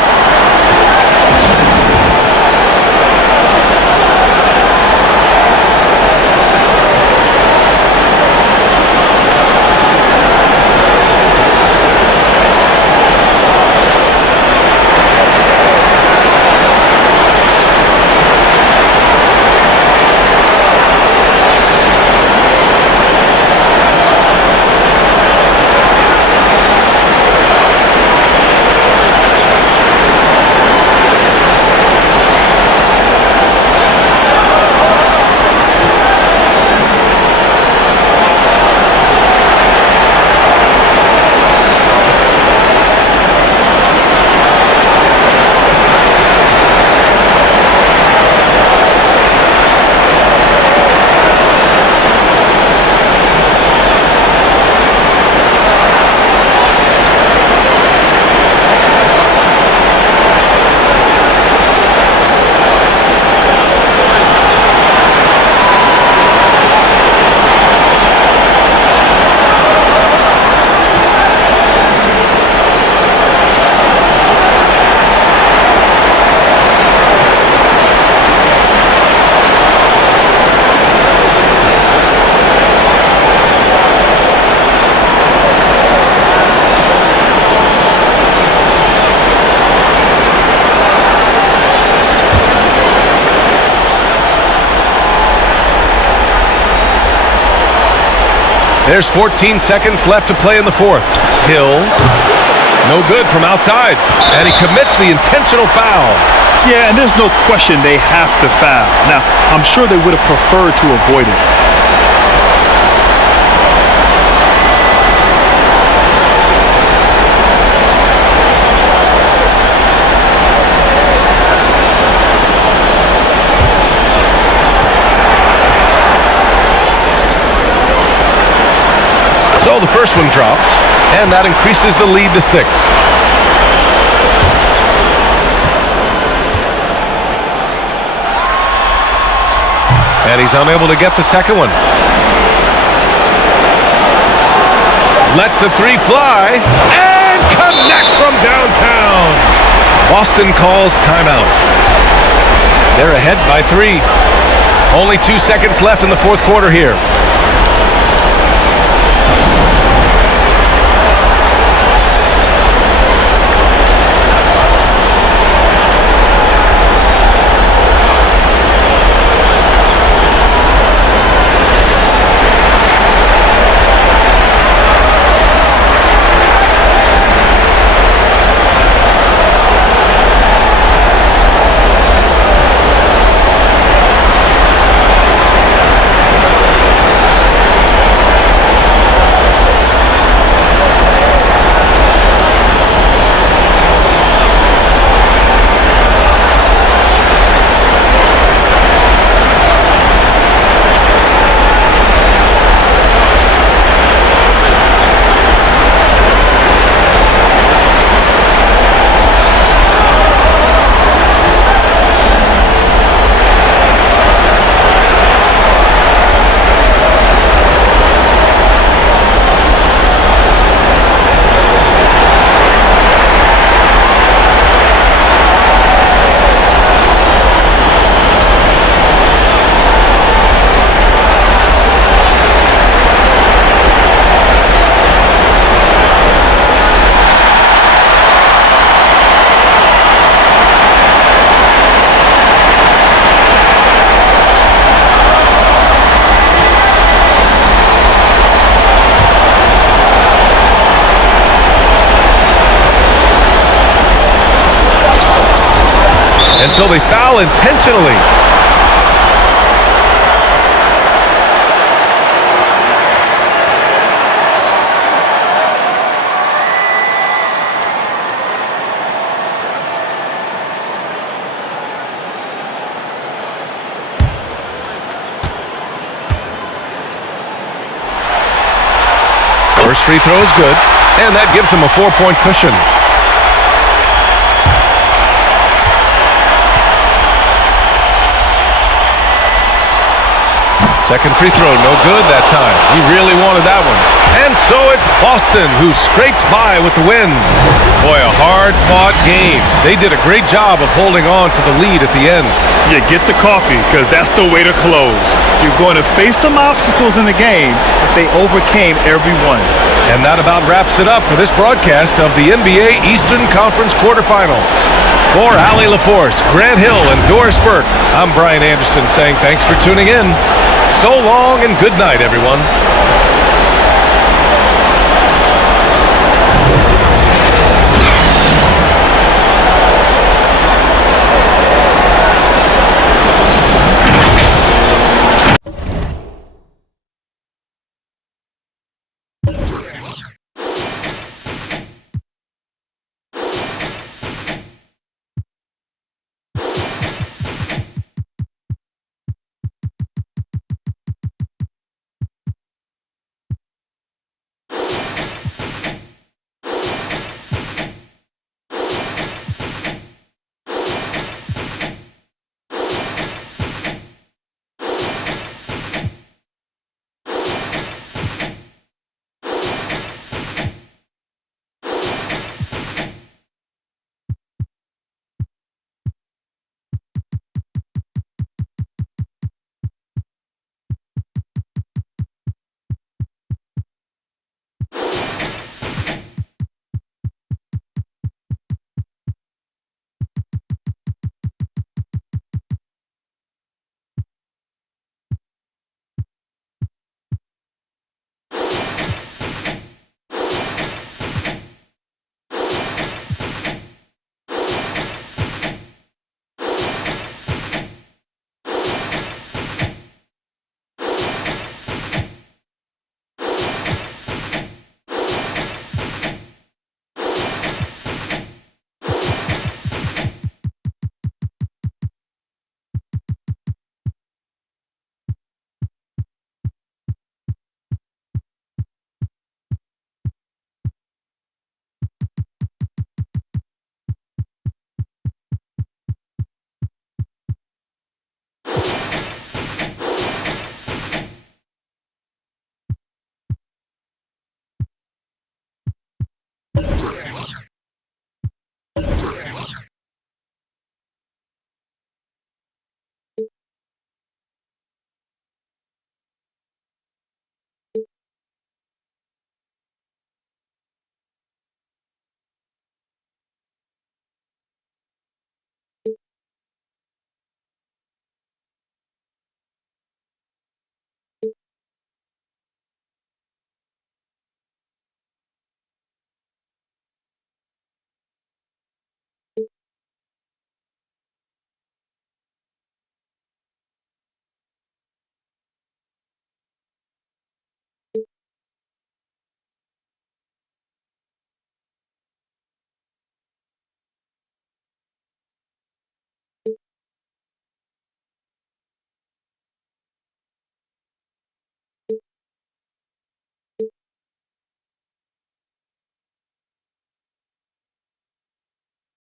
There's 14 seconds left to play in the fourth. Hill, no good from outside, and he commits the intentional foul. Yeah, and there's no question they have to foul. Now, I'm sure they would have preferred to avoid it. So the first one drops, and that increases the lead to 6. And he's unable to get the second one. Lets the three fly, and connects from downtown. Boston calls timeout. They're ahead by 3. Only 2 seconds left in the fourth quarter here. And so they foul intentionally. First free throw is good, and that gives them a 4-point cushion. Second free throw, no good that time. He really wanted that one. And so it's Boston who scraped by with the win. Boy, a hard-fought game. They did a great job of holding on to the lead at the end. Yeah, get the coffee, because that's the way to close. You're going to face some obstacles in the game, but they overcame every one. And that about wraps it up for this broadcast of the NBA Eastern Conference quarterfinals. For Allie LaForce, Grant Hill, and Doris Burke, I'm Brian Anderson saying thanks for tuning in. So long and good night, everyone.